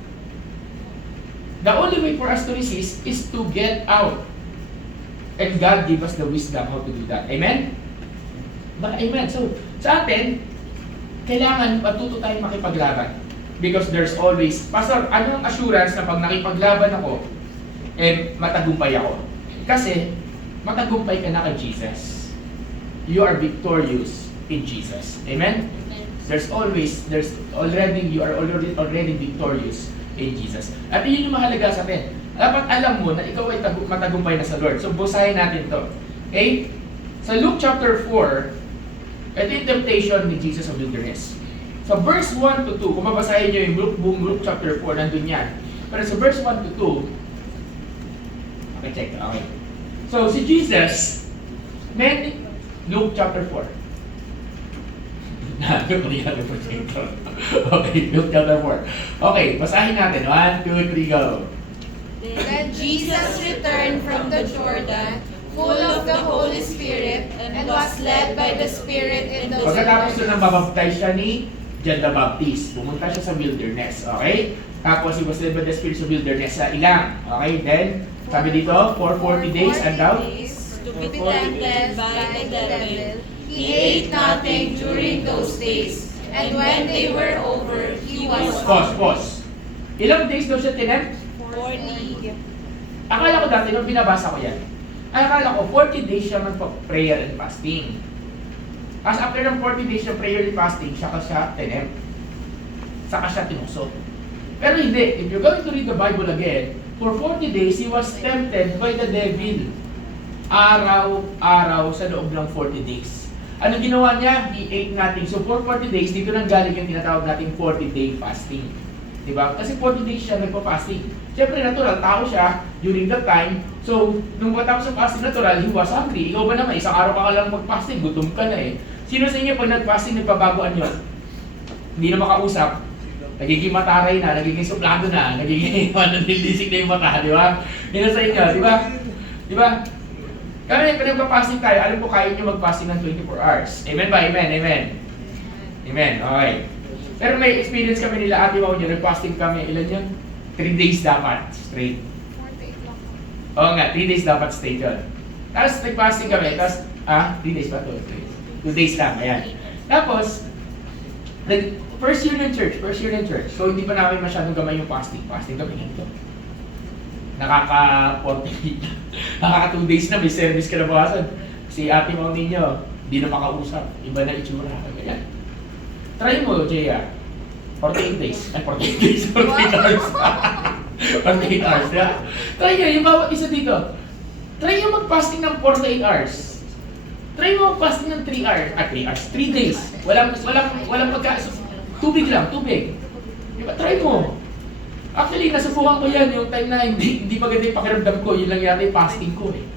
The only way for us to resist is to get out. And God give us the wisdom how to do that. Amen? Amen. So, sa atin, kailangan matuto tayong makipaglaban. Because there's always, Pastor, anong assurance na pag nakipaglaban ako, matagumpay ako? Kasi, matagumpay ka na kay Jesus. You are victorious in Jesus. Amen? You are already victorious in Jesus. At yun yung mahalaga sa atin. Dapat alam mo na ikaw ay matagumpay na sa Lord. So, busahin natin to. Okay? Sa Luke chapter 4, ito yung temptation ni Jesus sa wilderness. Sa verse 1 to 2, kung mabasahin nyo yung Luke chapter 4, nandun yan. Pero sa verse 1 to 2, okay. So, si Jesus, Luke chapter 4. Okay, Luke chapter 4. Okay, basahin natin. 1, 2, 3, go. Then Jesus returned from the Jordan, full of the Holy Spirit, and was led by the Spirit in the Pagkatapos wilderness. nang mabaptize siya ni John the Baptist, pumunta siya sa wilderness. Okay? Tapos he was led by the Spirit sa wilderness sa ilang. Okay? Then, sabi dito, for 40 days and daw. To be tempted by the devil. He ate nothing during those days, and when they were over, he was Pause. Ilang days daw siya tinempt? 40. Akala ko dati, nung binabasa ko yan, akala ko 40 days siya magpa-prayer and fasting. As after ng 40 days siya prayer and fasting, saka siya tinempt. Saka siya tinusok. Pero hindi, if you're going to read the Bible again, for 40 days, he was tempted by the devil. Araw-araw sa loob ng 40 days. Ano ginawa niya? He ate nothing. So for 40 days, dito nang galing yung tinatawag nating 40-day fasting. Diba? Kasi 40 days siya nagpa-fasting. Siyempre natural, tao siya during that time. So, nung matapos ang fasting natural, he was hungry. Ikaw ba naman, isang araw ka lang mag-fasting, gutom ka na eh. Sino sa inyo pag nag-fasting, nagpabagoan yun? Hindi na makausap. Nagiging mataray na, nagiging suplado na, nagiging nanilisik na yung mata, di ba? Sino sa inyo, di ba? Di ba? Kami, pag nagpa-fasting tayo, alam ko kaya nyo mag-fasting ng 24 hours. Amen ba? Amen, amen. Amen, okay. Pero may experience kami nila, ate mo nyo, nag-fasting kami, ilan yun? 3 days dapat, straight. Oo nga, 3 days dapat straight yun. Tapos nag-fasting kami, tapos, 3 days pa 2 days lang, ayan. Tapos, first year in church, so hindi pa namin masyadong gamay yung fasting kami nito. Nakaka 2 days na, may service ka na bawasan. Si ate mo ninyo, hindi na makausap, iba na itsura, ganyan. Try mo, Jaya. 48 days. 48 hours. 48 hours, yeah? Try nyo, yung bawat isa dito. Try nyo mag-fasting ng 48 hours. Try mo mag-fasting ng 3 hours. 3 days. Walang tubig lang, tubig. Diba? Try mo. Actually, nasubukan ko yan yung time na hindi maganda yung pakiramdam ko. Yun lang yata yung fasting ko eh.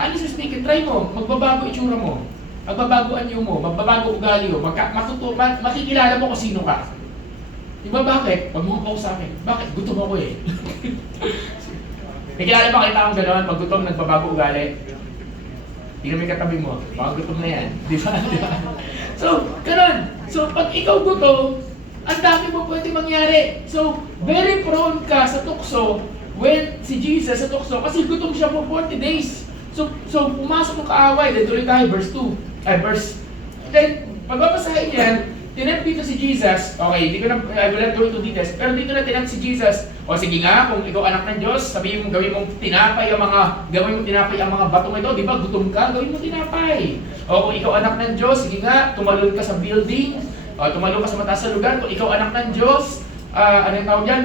Honestly speaking, try mo. Magbabago itsura mo. Magbabago anyo mo, magbabago ugali mo, makikilala mo kung sino ka. Diba bakit? Pag mo ako sa akin, bakit? Gutom ako eh. Nakilala ba kita akong gano'n? Pag gutom, nagbabago ugali? Tingnan mo yung katabi mo, baka gutom na yan. Di ba? Di ba? So, ganun. So, pag ikaw gutom, ang dami mo pwede mangyari. So, very prone ka sa tukso when si Jesus sa tukso kasi gutom siya for 40 days. So pumasok ng kaaway. Then tuloy tayo, verse 2. Then, pagbabasahin yan, tinempt dito si Jesus. Okay, hindi ko na, I will not go into details. Pero dito na tinempt si Jesus. O sige nga, kung ikaw anak ng Diyos, sabihin mo, gawin mong tinapay ang mga batong ito. Di ba, gutom ka, gawin mo tinapay. O kung ikaw anak ng Diyos, sige nga, tumalon ka sa building. Tumalon ka sa mataas na lugar. Kung ikaw anak ng Diyos, ano yung tawag yan?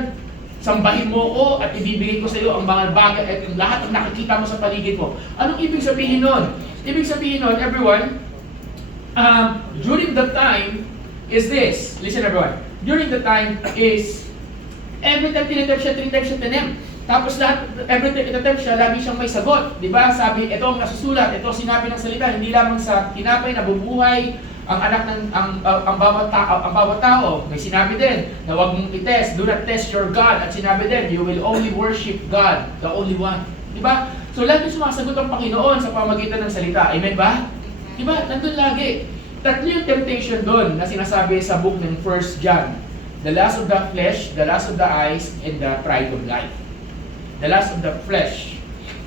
Sambahin mo ko at ibibigay ko sa iyo ang mga bagay at lahat ng nakikita mo sa paligid mo. Anong ibig sabihin nun? Ibig sabihin nun, everyone, during the time is this. Listen everyone. During the time is, every time tinetempt siya. Tapos lahat, every time tinetempt siya, lagi siyang may sagot. Diba? Sabi, ito ang nasusulat, ito sinabi ng salita, hindi lamang sa tinapay na bubuhay ang anak ng ang bawat tao. May sinabi din na huwag mong i-test, do not test your God. At sinabi din, you will only worship God, the only one. Diba? So lagi sumasagot ang Panginoon sa pamagitan ng salita. Amen ba? Diba? Nandun lagi. Tatlo yung temptation doon na sinasabi sa book ng 1 John. The lust of the flesh, the lust of the eyes, and the pride of life. The lust of the flesh.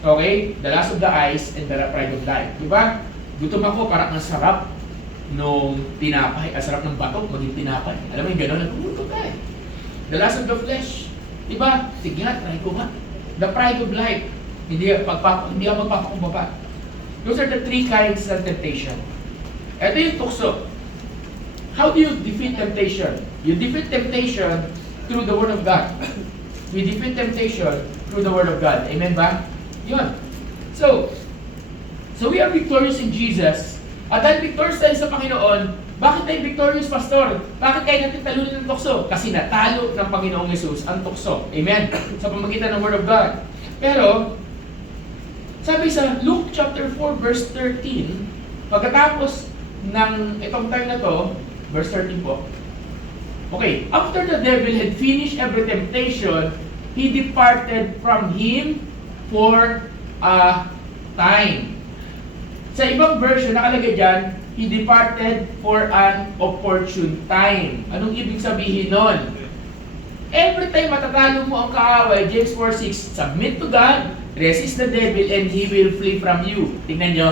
Okay? The lust of the eyes and the pride of life. Diba? Gutom ako, parang ang sarap nung tinapay. Ang sarap ng batok, maging tinapay. Alam mo yung gano'n? Naguluto ka eh. The lust of the flesh. Diba? Sige nga, try ko nga. The pride of life. Hindi ka magpapakumbaba. Those are the three kinds of temptation. Ito yung tukso. How do you defeat temptation? You defeat temptation through the Word of God. We defeat temptation through the Word of God. Amen ba? Yun. So we are victorious in Jesus. At dahil victorious tayo sa Panginoon, bakit tayo victorious, Pastor? Bakit kayo natin talunin ng tukso? Kasi natalo ng Panginoong Yesus ang tukso. Amen? Sa pamagitan ng Word of God. Pero, sabi sa Luke chapter 4 verse 13, pagkatapos ng itong time na to, verse 13 po. Okay, after the devil had finished every temptation, he departed from him for a time. Sa ibang version, nakalagay dyan, he departed for an opportune time. Anong ibig sabihin nun? Every time matatalo mo ang kaaway, James 4:6, submit to God, resist the devil, and he will flee from you. Tingnan nyo,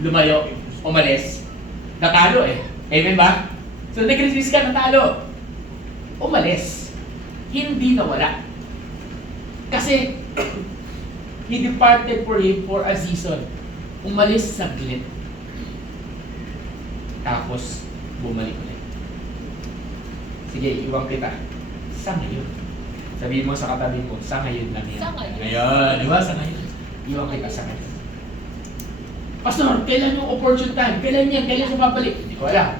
lumayo, umalis. Natalo eh. Amen ba? So nag-resist ka, natalo. Umalis. Hindi nawala. Kasi, he departed for him for a season. Umalis saglit. Tapos, bumalik ulit. Sige, iwan kita. Sa ngayon. Sabihin mo sa katabi mo, sa ngayon lang yan. Sa ngayon. Ngayon, di ba? Sa ngayon. Iwan kita sa ngayon. Pastor, kailan yung opportune time? Kailan yan? Kailan siya babalik? Hindi ko alam.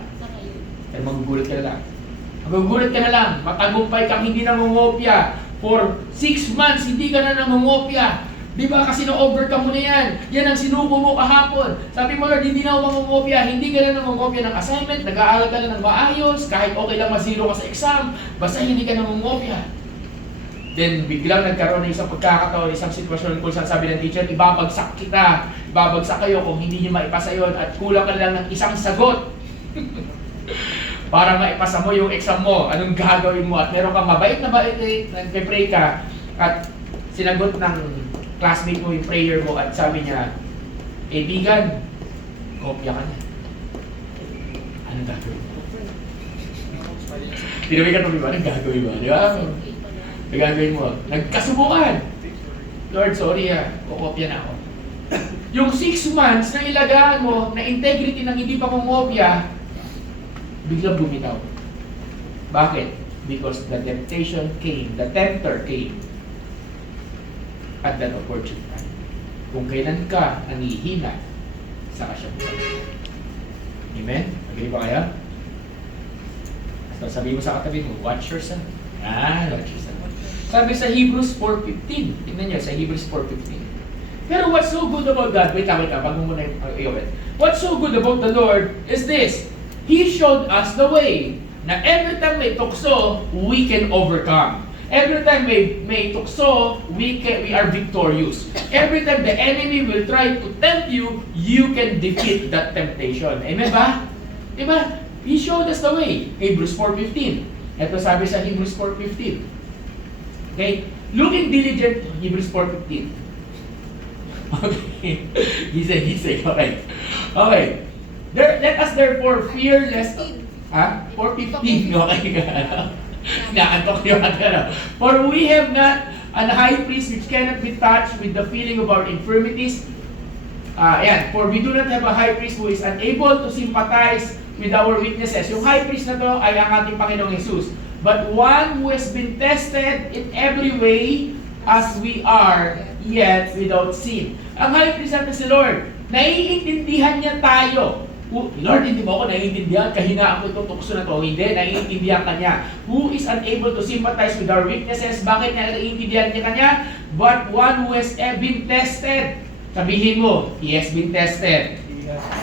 Pero magugulat ka na lang. Magugulat ka na lang. Matagumpay kang hindi nangungopia. For 6 months, hindi ka na nangungopia. Di ba? Kasi na-overcome mo na yan. Yan ang sinubo mo kahapon. Sabi mo, Lord, hindi na ako mangungopia. Hindi ka na nangungopia ng assignment. Nag-aaral ka na ng maayos. Kahit okay lang ma-zero ka sa exam. Basta hindi ka nangungopia. Then, biglang nagkaroon ng isang pagkakataon, isang sitwasyon kung saan sabi ng teacher, ibabagsak kita. Ibabagsak kayo kung hindi nyo maipasa yun. At kulang ka lang ng isang sagot. Para maipasa mo yung exam mo. Anong gagawin mo? At meron kang mabait na bait, nagpe-pray ka. At sinagot ng classmate mo yung prayer mo at sabi niya, kaibigan, kopya ka na. Anong gagawin mo? Tinawag ka naman ba? Anong gagawin mo? Di ba? Anong gagawin mo? Nagkasubukan. Lord, sorry kukopya na ako. Yung 6 months na ilagaan mo na integrity ng hindi pa kumopya, biglang bumitaw. Bakit? Because the temptation came, the tempter came at that opportune time. Kung kailan ka nangihina, saka siya bumalik. Amen? Agree ba kayo? So sabi mo sa katabi mo, watch yourself. Watch yourself. Sabi sa Hebrews 4:15. Tingnan niyo sa Hebrews 4:15. Pero what's so good about God? Wait lang. Pag mo muna i-open. What's so good about the Lord is this. He showed us the way na every time may tukso, we can overcome. Every time may tukso, we are victorious. Every time the enemy will try to tempt you, you can defeat that temptation. Amen ba? Diba? He showed us the way. Hebrews 4:15. Ito sabi sa Hebrews 4:15. Okay? Looking diligent, Hebrews 4:15. Okay. Gising. Okay. Okay. Let us therefore fear lest... Ha? 4:15. Okay. Naantok yung ano. For we have not an high priest which cannot be touched with the feeling of our infirmities. Ayan. For we do not have a high priest who is unable to sympathize with our weaknesses. Yung high priest na to ay ang ating Panginoong Jesus. But one who has been tested in every way as we are, yet without sin. Ang high priest natin si Lord, naiintindihan niya tayo. Lord, hindi mo ako naiintindihan, kahinaan ko itong tukso na to. Hindi, naiintindihan ka niya. Who is unable to sympathize with our weaknesses? Bakit niya naiintindihan niya kanya? But one who has been tested. Sabihin mo, he has been tested.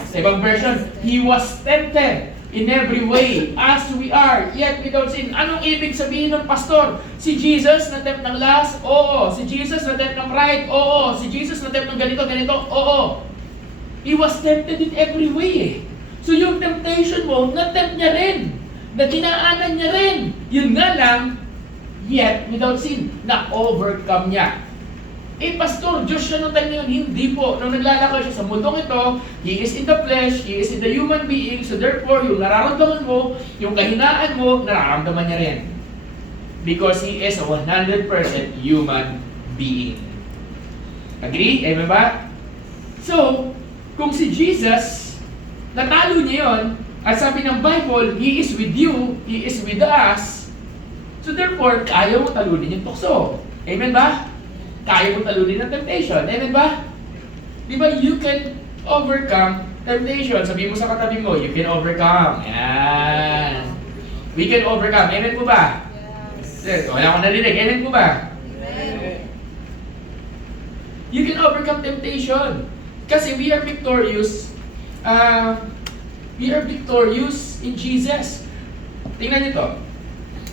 Sa ibang version, he was tempted in every way as we are, yet without sin. Anong ibig sabihin ng pastor? Si Jesus na-tempt ng lust? Oo. Si Jesus na-tempt ng pride? Oo. Si Jesus na-tempt ng ganito? Oo. He was tempted in every way eh. So yung temptation mo, na-tempt niya rin. Dinaanan niya rin. Yun nga lang, yet without sin. Na-overcome niya. Eh, pastor, Diyos siya nung time na yun. Hindi po. Nung naglalakad siya sa mundong ito, He is in the flesh, He is in the human being, so therefore, yung nararamdaman mo, yung kahinaan mo, nararamdaman niya rin. Because He is a 100% human being. Agree? Amen ba? So, kung si Jesus, natalo niya yun, at sabi ng Bible, He is with you, He is with us, so therefore, kaya mo talunin yung tukso. Amen ba? Kaya mo talunin ng temptation. Amen ba? Di ba, you can overcome temptation. Sabi mo sa katabi mo, you can overcome. Yan. We can overcome. Amen po ba? Yes. Wala akong narinig. Amen po ba? Amen. You can overcome temptation. Kasi we are victorious. We are victorious in Jesus. Tingnan niyo to.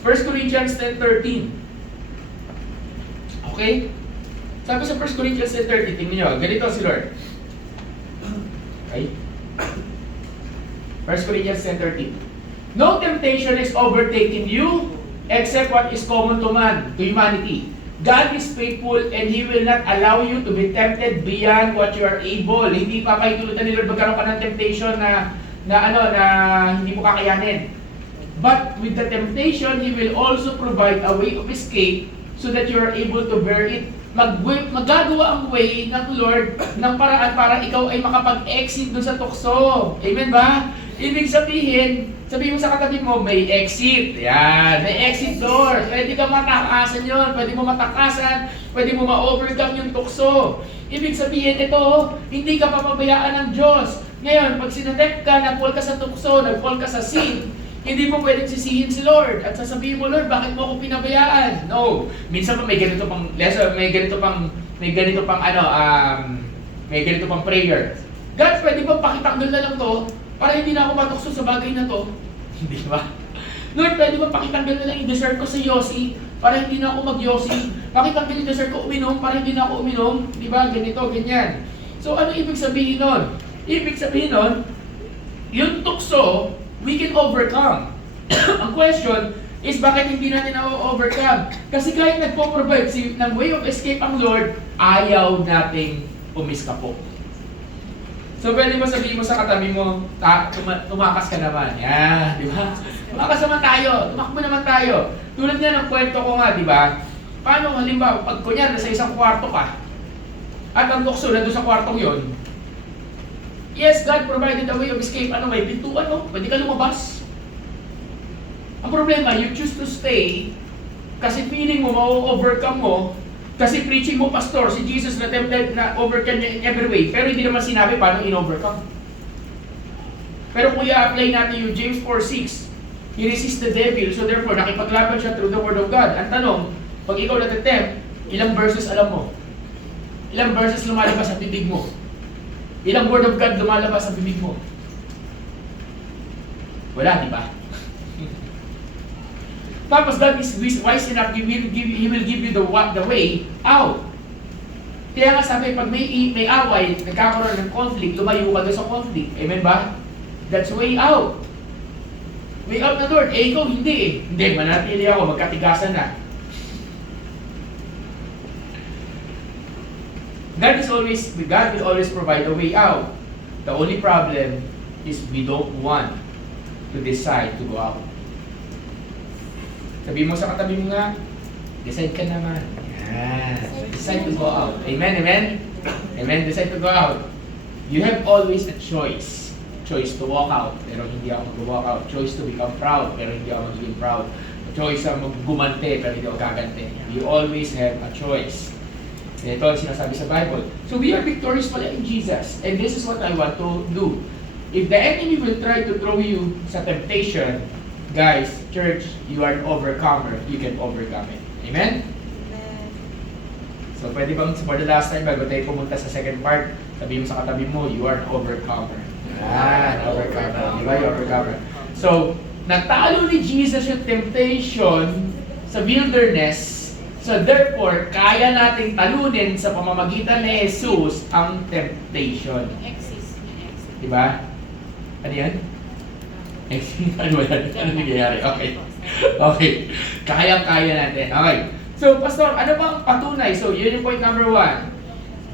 1 Corinthians 10:13. Okay? Sabi sa 1 Corinthians 10:30, tingnan nyo, ganito si Lord. Okay? 1 Corinthians 10:30. No temptation is overtaking you except what is common to man, to humanity. God is faithful and He will not allow you to be tempted beyond what you are able. Hindi pa paitulutan ni Lord magkaroon ka ng temptation na hindi mo kakayanin. But with the temptation, He will also provide a way of escape so that you are able to bear it. Magagawa ang way ng Lord ng paraan para ikaw ay makapag-exit dun sa tukso. Amen ba? Ibig sabihin mo sa katabi mo, may exit. Yan, may exit door. Pwede ka matakasan yun, pwede mo matakasan, pwede mo ma-overcome yung tukso. Ibig sabihin, ito, hindi ka papabayaan ng Diyos. Ngayon, pag sinatep ka, nag-fall ka sa tukso, nag-fall ka sa sin, hindi mo pwedeng sisihin si Lord at sasabihin mo, Lord, bakit mo ako pinabayaan? No. Minsan pa may ganito pang lesson, may ganito pang prayer. God, pwede bang pakitanggal na lang to para hindi na ako matukso sa bagay na to? Hindi ba? Lord, pwede bang pakitanggal na lang yung dessert ko sa Yossi para hindi na ako mag-Yossi? Pakitanggal yung dessert ko uminom para hindi na ako uminom? Di ba? Ganito, ganyan. So, ano ibig sabihin nun? Ibig sabihin nun, yung tukso, we can overcome. Ang question is bakit hindi natin na-overcome? Kasi kahit nagpo-provide ng way of escape ang Lord, ayaw nating umiskapo. So pwede mo sabihin mo sa katabi mo, tumakas ka naman. Yan, di ba? Tumakas naman tayo, tumakbo naman tayo. Tulad nga ng kwento ko nga, di ba? Paano halimbawa, pag kunyari nasa isang kwarto ka, at ang tukso nandun sa kwartong yon, yes, God provided a way of escape. Ano, may pintuan, no? Pwede ka lumabas. Ang problema, you choose to stay kasi feeling mo, ma-overcome mo, kasi preaching mo, pastor, si Jesus na tempted na overcome niya in every way. Pero hindi naman sinabi paano in-overcome. Pero kung i-apply natin yung James 4:6, he resists the devil, so therefore, nakipaglaban siya through the word of God. Ang tanong, pag ikaw natatempt, ilang verses alam mo? Ilang verses lumalabas sa bibig mo? Ilang word of God lumalabas sa bibig mo? Wala, di ba? Tapos God is wise enough, He will give you the way out. Kaya nga sabi, pag may away, nagkakaroon ng conflict, lumayo ka doon sa conflict. Amen ba? That's way out. Way out na Lord. Eh, ikaw hindi eh. Hindi, manatili ako, magkatigasan na. God will always provide a way out. The only problem is we don't want to decide to go out. Sabi mo sa katabi mo nga, decide ka naman. Yan. Decide to go out. Amen, amen? Amen, decide to go out. You have always a choice. Choice to walk out, pero hindi ako mag-walk out. Choice to become proud, pero hindi ako magiging proud. Choice na maggumante, pero hindi ako gagante. You always have a choice. And ito ang sinasabi sa Bible. So we are victorious pala in Jesus. And this is what I want to do. If the enemy will try to throw you sa temptation, guys, church, you are an overcomer. You can overcome it. Amen? So pwede bang for the last time, bago tayo pumunta sa second part, sabihin mo sa katabi mo, you are an overcomer. Overcomer. Di ba? You overcomer. So, natalo ni Jesus yung temptation sa wilderness. So therefore, kaya nating talunin sa pamamagitan ni Jesus ang temptation. Di ba? Ano yan? Ano yan? Ano nangyayari? Okay. Okay. Kaya-kaya natin. Okay. So, Pastor, ano bang patunay? So, yun yung point number 1.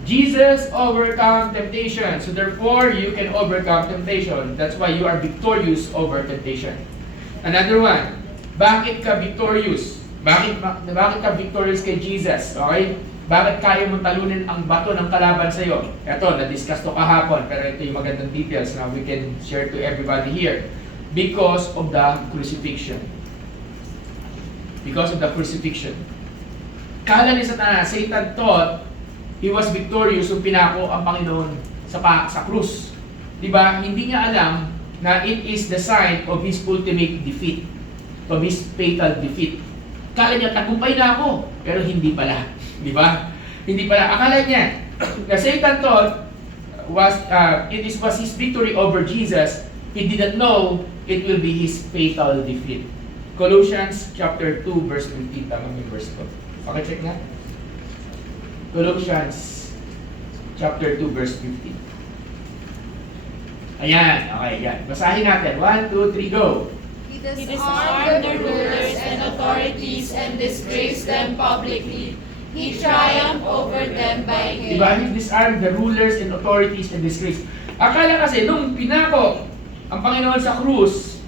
Jesus overcome temptation. So, therefore, you can overcome temptation. That's why you are victorious over temptation. Another one. Bakit ka victorious? Bakit ka victorious kay Jesus? Okay? Bakit kaya mong talunin ang bato ng kalaban sa iyo? Ito, na-discuss to kahapon, pero ito yung magandang details na we can share to everybody here. Because of the crucifixion. Because of the crucifixion. Kala ni Satanas, Satan thought he was victorious nung pinako ang Panginoon sa krus. Diba? Hindi niya alam na it is the sign of his ultimate defeat. Of his fatal defeat. Kala niya, tagumpay na ako. Pero hindi pala. Di ba? Hindi pala. Akala niya, na Satan thought was his victory over Jesus. He didn't know it will be his fatal defeat. Colossians chapter 2 verse 15. Tama yung verse ko. Pakicheck nga. Colossians chapter 2 verse 15. Ayan. Okay, yan. Basahin natin. 1, 2, 3, go. He disarmed the rulers and authorities and disgraced them publicly. He triumphed over them by him. Diba? He disarmed the rulers and authorities and disgraced. Akala kasi, nung pinako ang Panginoon sa krus,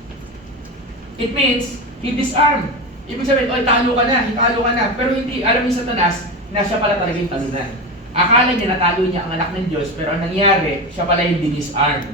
it means, He disarmed. Ibig sabihin, oy, talo ka na. Pero hindi, alam ni Satanas, na siya pala talaga yung talunan. Akala niya, natalo niya ang anak ng Diyos, pero ang nangyari, siya pala yung dinisarm.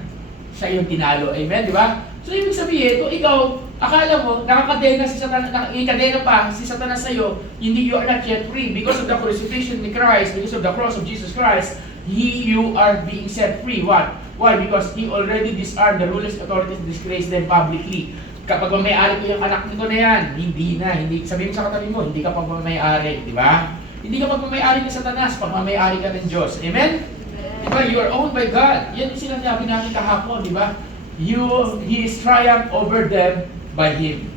Siya yung tinalo. Amen, di ba? So, ibig sabihin, kung ikaw, akala mo, nakakadena si Satanas, nakakadena pa si Satanas sa'yo, hindi, you are not yet free. Because of the crucifixion ni Christ, because of the cross of Jesus Christ, you are being set free. What? Why? Because He already disarmed the rulers, authorities, and disgraced them publicly. Kapag may-ari ko yung anak nito na yan, hindi. Sabihin mo sa katabi mo, hindi ka pagmamayari, di ba? Hindi ka pagmamayari ni Satanas, pagmamayari ka ng Diyos. Amen? Di ba? You are owned by God. Yan yung sinasabi natin kahapon, di ba? He is triumphed over them by Him.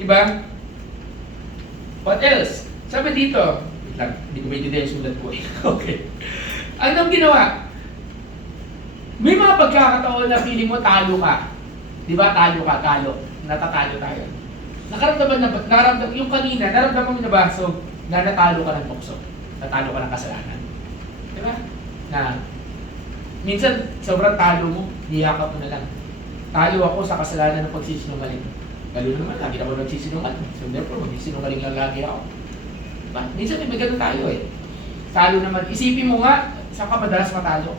Di ba? What else? Sabi dito, wait lang, hindi ko maintindihan yung sulat ko eh. Okay. Anong ginawa? May mga pagkakataon na feeling mo talo ka. Di ba? Talo. Natatalo tayo. Yung kanina, naramdaman mo na ba? So, natalo ka ng tukso. Natalo ka ng kasalanan. Di ba? Na, minsan, sobrang talo mo, niyakap mo na lang. Talo ako sa kasalanan ng pagsisinungaling. Lalo naman, lagi naman nagsisinungaling. So, therefore, magsisinungaling lang lagi ako. Diba? Minsan, may ganun tayo eh. Talo naman. Isipin mo nga, saan ka madalas matalo?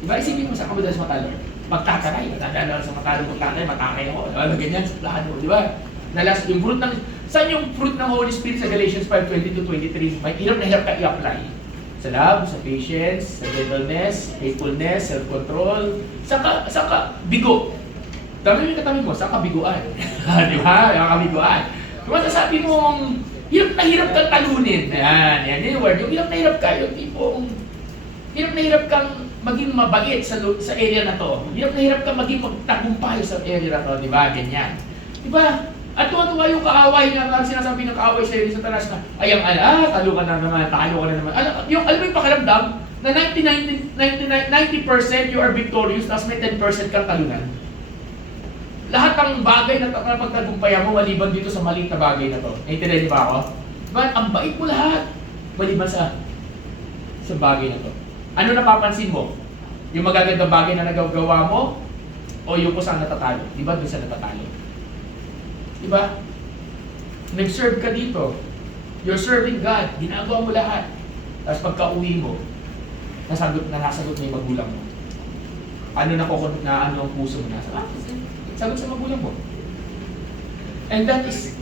Diba? Isipin mo, saan ka madalas matalo? Magtatanay, matadala sa matalo, matakay ako. Ano ganyan, sa plano, di ba? Nalas, yung fruit ng, saan yung fruit ng Holy Spirit sa Galatians 5:20-23? May hirap na hirap ka i-apply. Sa love, sa patience, sa gentleness, faithfulness, self-control, saka bigo. Dami yung katabi mo, saka biguan. Di ba? Saka biguan. Kung masasabi mong, hirap na hirap kang talunin. Yan yung word. Yung hirap na hirap ka, yung tipong, hirap na hirap kang maging mabait sa area na to. Hirap na hirap ka maging magtagumpay sa area na to, di ba? Ganyan. Di ba? At tuwa-tuwa yung kaaway na parang sinasabi ng kaaway sa'yo sa Satanas na, talo ka na naman, talo ka na naman. Alam mo yung pakiramdam na 90% you are victorious, tapos may 10% kang talunan. Lahat ng bagay na pagtagumpayan mo, maliban dito sa maliit na bagay na to. Naintindihan niyo ba ako? But ang bait mo lahat, maliban sa bagay na to. Ano napapansin mo? Yung magagandang bagay na nagagawa mo, o yung kung saan natatalo? Di ba doon sa natatalo? Di ba? Nag-serve ka dito. You're serving God. Ginagawa mo lahat. Tapos pagka-uwi mo, nasagot mo yung magulang mo. Ano ano ang puso mo nasa? Sagot sa magulang mo. And that is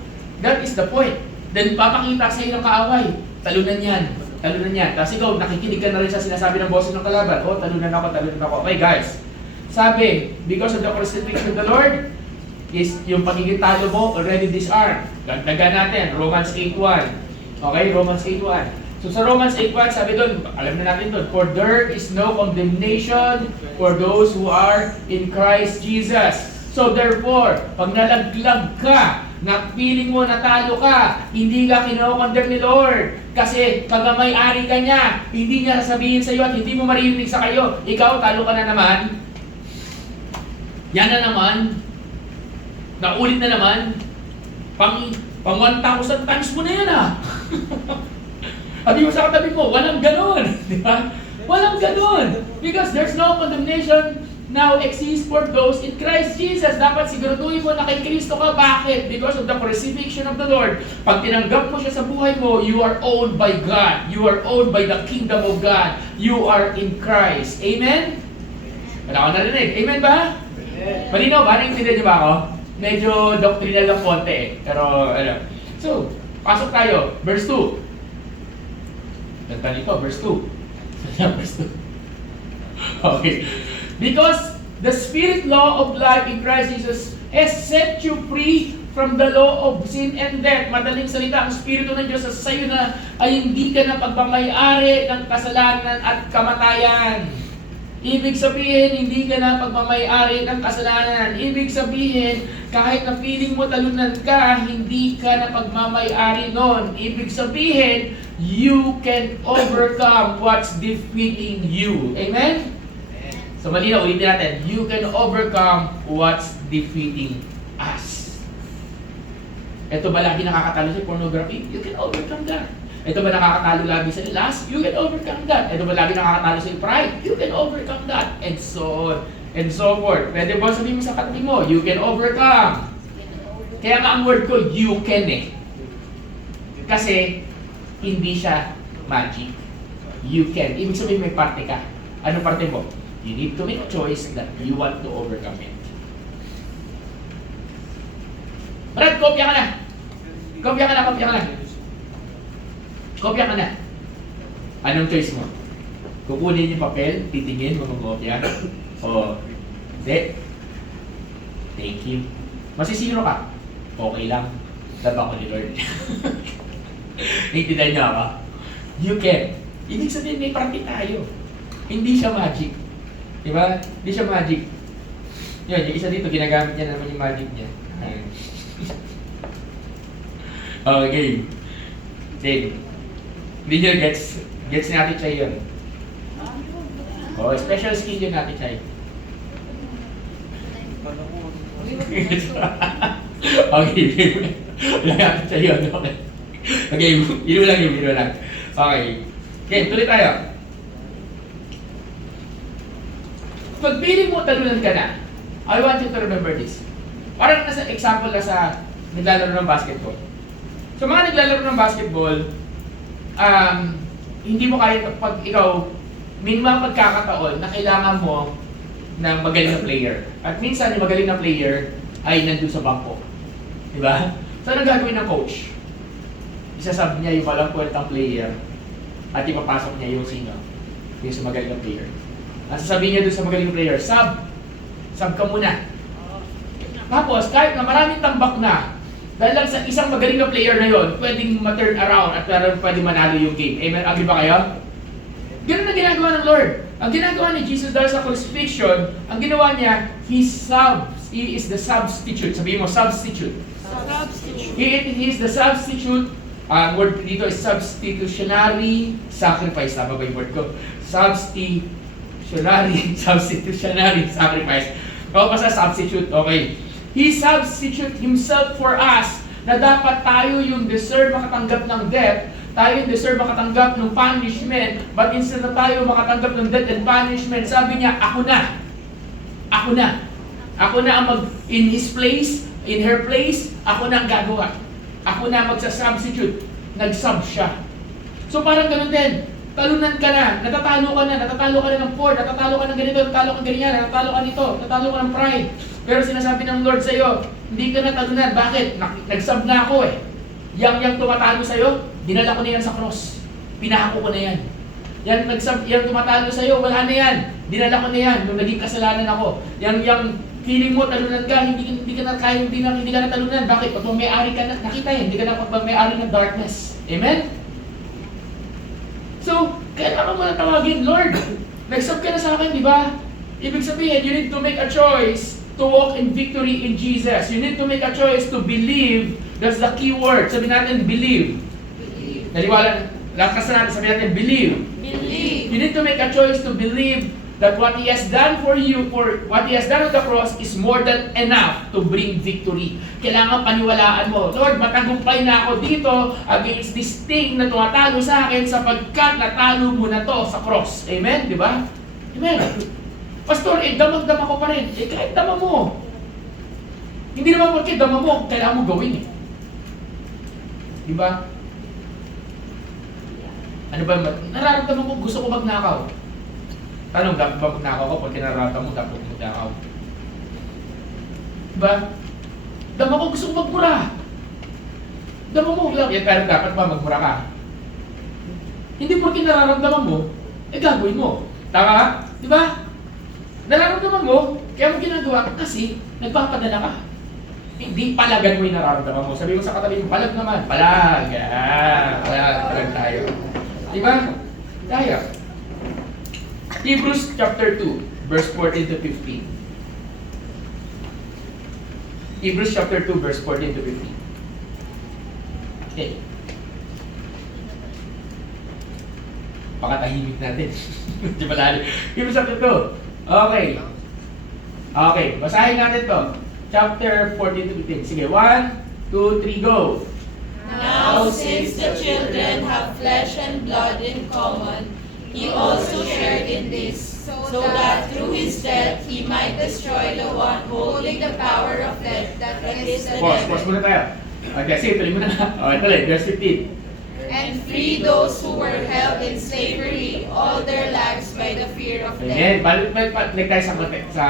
the point. Then papakita sa iyo ng kaaway. Talunan yan. Tapos ikaw, nakikinig ka na rin sa sinasabi ng boses ng kalaban. Talunan ako. Okay guys, sabi, because of the crucifixion of the Lord, is yung pagiging talo mo already disarmed. Dagdagan natin, Romans 8:1. Okay, Romans 8:1. So sa Romans 8:1, sabi doon, alam na natin doon, for there is no condemnation for those who are in Christ Jesus. So therefore, pag nalaglag ka, na feeling mo natalo ka, hindi ka kinokondemn ni Lord. Kasi kagamay-ari ka niya, hindi niya sasabihin sa iyo at hindi mo maririnig sa kayo, ikaw talo ka na naman. Yan na naman. Naulit na naman. Pang 1,000 times mo na yan Sabi mo sa katabi mo, walang ganon. Di ba? Walang ganon. Because there's no condemnation now exists for those in Christ Jesus. Dapat siguraduhin mo na kay Kristo ka. Bakit? Because of the crucifixion of the Lord. Pag tinanggap mo siya sa buhay mo, you are owned by God. You are owned by the kingdom of God. You are in Christ. Amen? Wala ko narinig. Amen ba? Malinaw ba? Naintindihan niyo ba ako? Medyo doctrinal lang konti Pero, So, pasok tayo. Verse 2. Ganda nito, verse 2. Verse 2. Okay. Because the spirit law of life in Christ Jesus has set you free from the law of sin and death. Madaling salita, ang Espiritu ng Diyos sa sayo na ay hindi ka na pagmamayari ng kasalanan at kamatayan. Ibig sabihin, hindi ka na pagmamayari ng kasalanan. Ibig sabihin, kahit na feeling mo talunan ka, hindi ka na pagmamayari nun. Ibig sabihin, you can overcome what's defeating you. Amen? So malinaw, ulitin natin. You can overcome what's defeating us. Ito ba lagi nakakatalo sa pornography? You can overcome that. Ito ba nakakatalo lagi sa lust? You can overcome that. Ito ba lagi nakakatalo sa pride? You can overcome that. And so on and so forth. Pwede ba sabihin mo sa katabi mo, you can overcome. Kaya nga ang word ko, you can Kasi hindi siya magic. You can. Ibig sabihin may parte ka. Ano parte mo? You need to make a choice that you want to overcome it. Brad, kopya ka na. Kopya ka na. Anong choice mo? Kukunin yung papel, titingin, magkopya. O, hindi. Thank you. Masisiro ka. Okay lang. Daba ko ni Lord. Naintindihan niyo ako? You can. Ibig sabihin may parte tayo. Hindi siya magic. Diba? Hindi siya magic. Yun, yung isa dito, ginagamit niya naman yung magic niya. Okay. Then, hindi nyo gets natin siya yun. Special skill yun natin siya. Okay, wala natin siya yun. Okay, biro lang. Okay. Okay, tuloy tayo. Pag feeling mo talunan ka na, I want you to remember this. Parang nasa example na sa naglalaro ng basketball. So mga naglalaro ng basketball, hindi mo kaya pag ikaw, may mga pagkakataon na kailangan mo ng magaling na player. At minsan yung magaling na player ay nandun sa bangko. Diba? So anong gagawin ng coach? Isasab niya yung walang kwentang player at ipapasok niya yung sino? Yung sa magaling na player. At sasabihin niya doon sa magaling player, sub ka muna. Tapos, kahit na maraming tambak na, dahil lang sa isang magaling na player na yon, pwedeng ma-turn around at pwedeng manalo yung game. Amen? Agree ba kayo? Ganun na ginagawa ng Lord. Ang ginagawa ni Jesus dahil sa crucifixion, ang ginawa niya, He is the substitute. Sabihin mo, substitute. He is the substitute. Word dito is substitutionary sacrifice. Tama ba yung word ko? Substitutionary sacrifice. O basta substitute, okay. He substitute himself for us na dapat tayo yung deserve makatanggap ng death, tayo yung deserve makatanggap ng punishment, but instead na tayo makatanggap ng death and punishment, sabi niya, ako na ang in his place, in her place, ako na ang gagawa. Ako na magsa-substitute. Nag-sub siya. So parang ganun din. Talunan ka na. Natatalo ka na ng Ford. Natatalo ka ng ganito. Natatalo ka ng ganyan. Natatalo ka nito. Natatalo ka ng pride. Pero sinasabi ng Lord sa'yo, hindi ka na talunan. Bakit? Nag-sub na ako eh. Yang tumatalo sa'yo, dinala ko na yan sa cross. Pinahako ko na yan. Yang tumatalo sa'yo, wala na yan. Dinala ko na yan. Nung naging kasalanan ako. Yang feeling mo talunan ka, hindi ka na talunan. Bakit? Pag may-ari ka na, nakita yan, hindi ka na may-ari ng darkness. Amen? So, kailangan mo na tawagin, Lord, nag-sub ka na sa akin, di ba? Ibig sabihin, you need to make a choice to walk in victory in Jesus. You need to make a choice to believe. That's the key word. Sabi natin, believe. Naliwala, lakas na natin, sabi natin, believe. You need to make a choice to believe that what He has done for you, for what He has done on the cross is more than enough to bring victory. Kailangan paniwalaan mo, Lord, matagumpay na ako dito against this thing na tumatalo sa akin sapagkat natalo mo na to sa cross. Amen? Di ba? Amen. Pastor, damag-dama ko pa rin. Kahit dama mo. Hindi naman porque dama mo, kailangan mo gawin eh. Di ba? Ano ba? Nararamdaman ko, gusto ko magnakaw. Tanong, dapat ba magnakaw ko? Pag kinarata mo, dapat magnakaw. Diba? Dama ko, gusto ko magmura. Dama mo, pero dapat ba magmura ka? Hindi porque nararamdaman mo, gagawin mo. Tama? Diba? Nararamdaman mo, kaya mo ginagawa kasi nagpapadala ka. Hindi palagan mo yung nararamdaman mo. Sabi mo sa katabi mo, palag naman. Palag. Palag tayo. Diba? Tayo. Hebrews chapter 2, verse 14 to 15. Hebrews chapter 2, verse 14 to 15. Okay. Pakatahimik natin. Di ba lalo? Hebrews chapter 2. Okay. Okay, basahin natin to. Chapter 14 to 15. Sige, 1, 2, 3, go. Now, since the children have flesh and blood in common, He also shared in this, so that through His death He might destroy the one holding the power of death, that is the Pause devil, muna tayo. Okay, sige, tuloy mo na. Okay, tuloy. Verse 15. and free those who were held in slavery all their lives by the fear of Amen. death. Balik tayo sa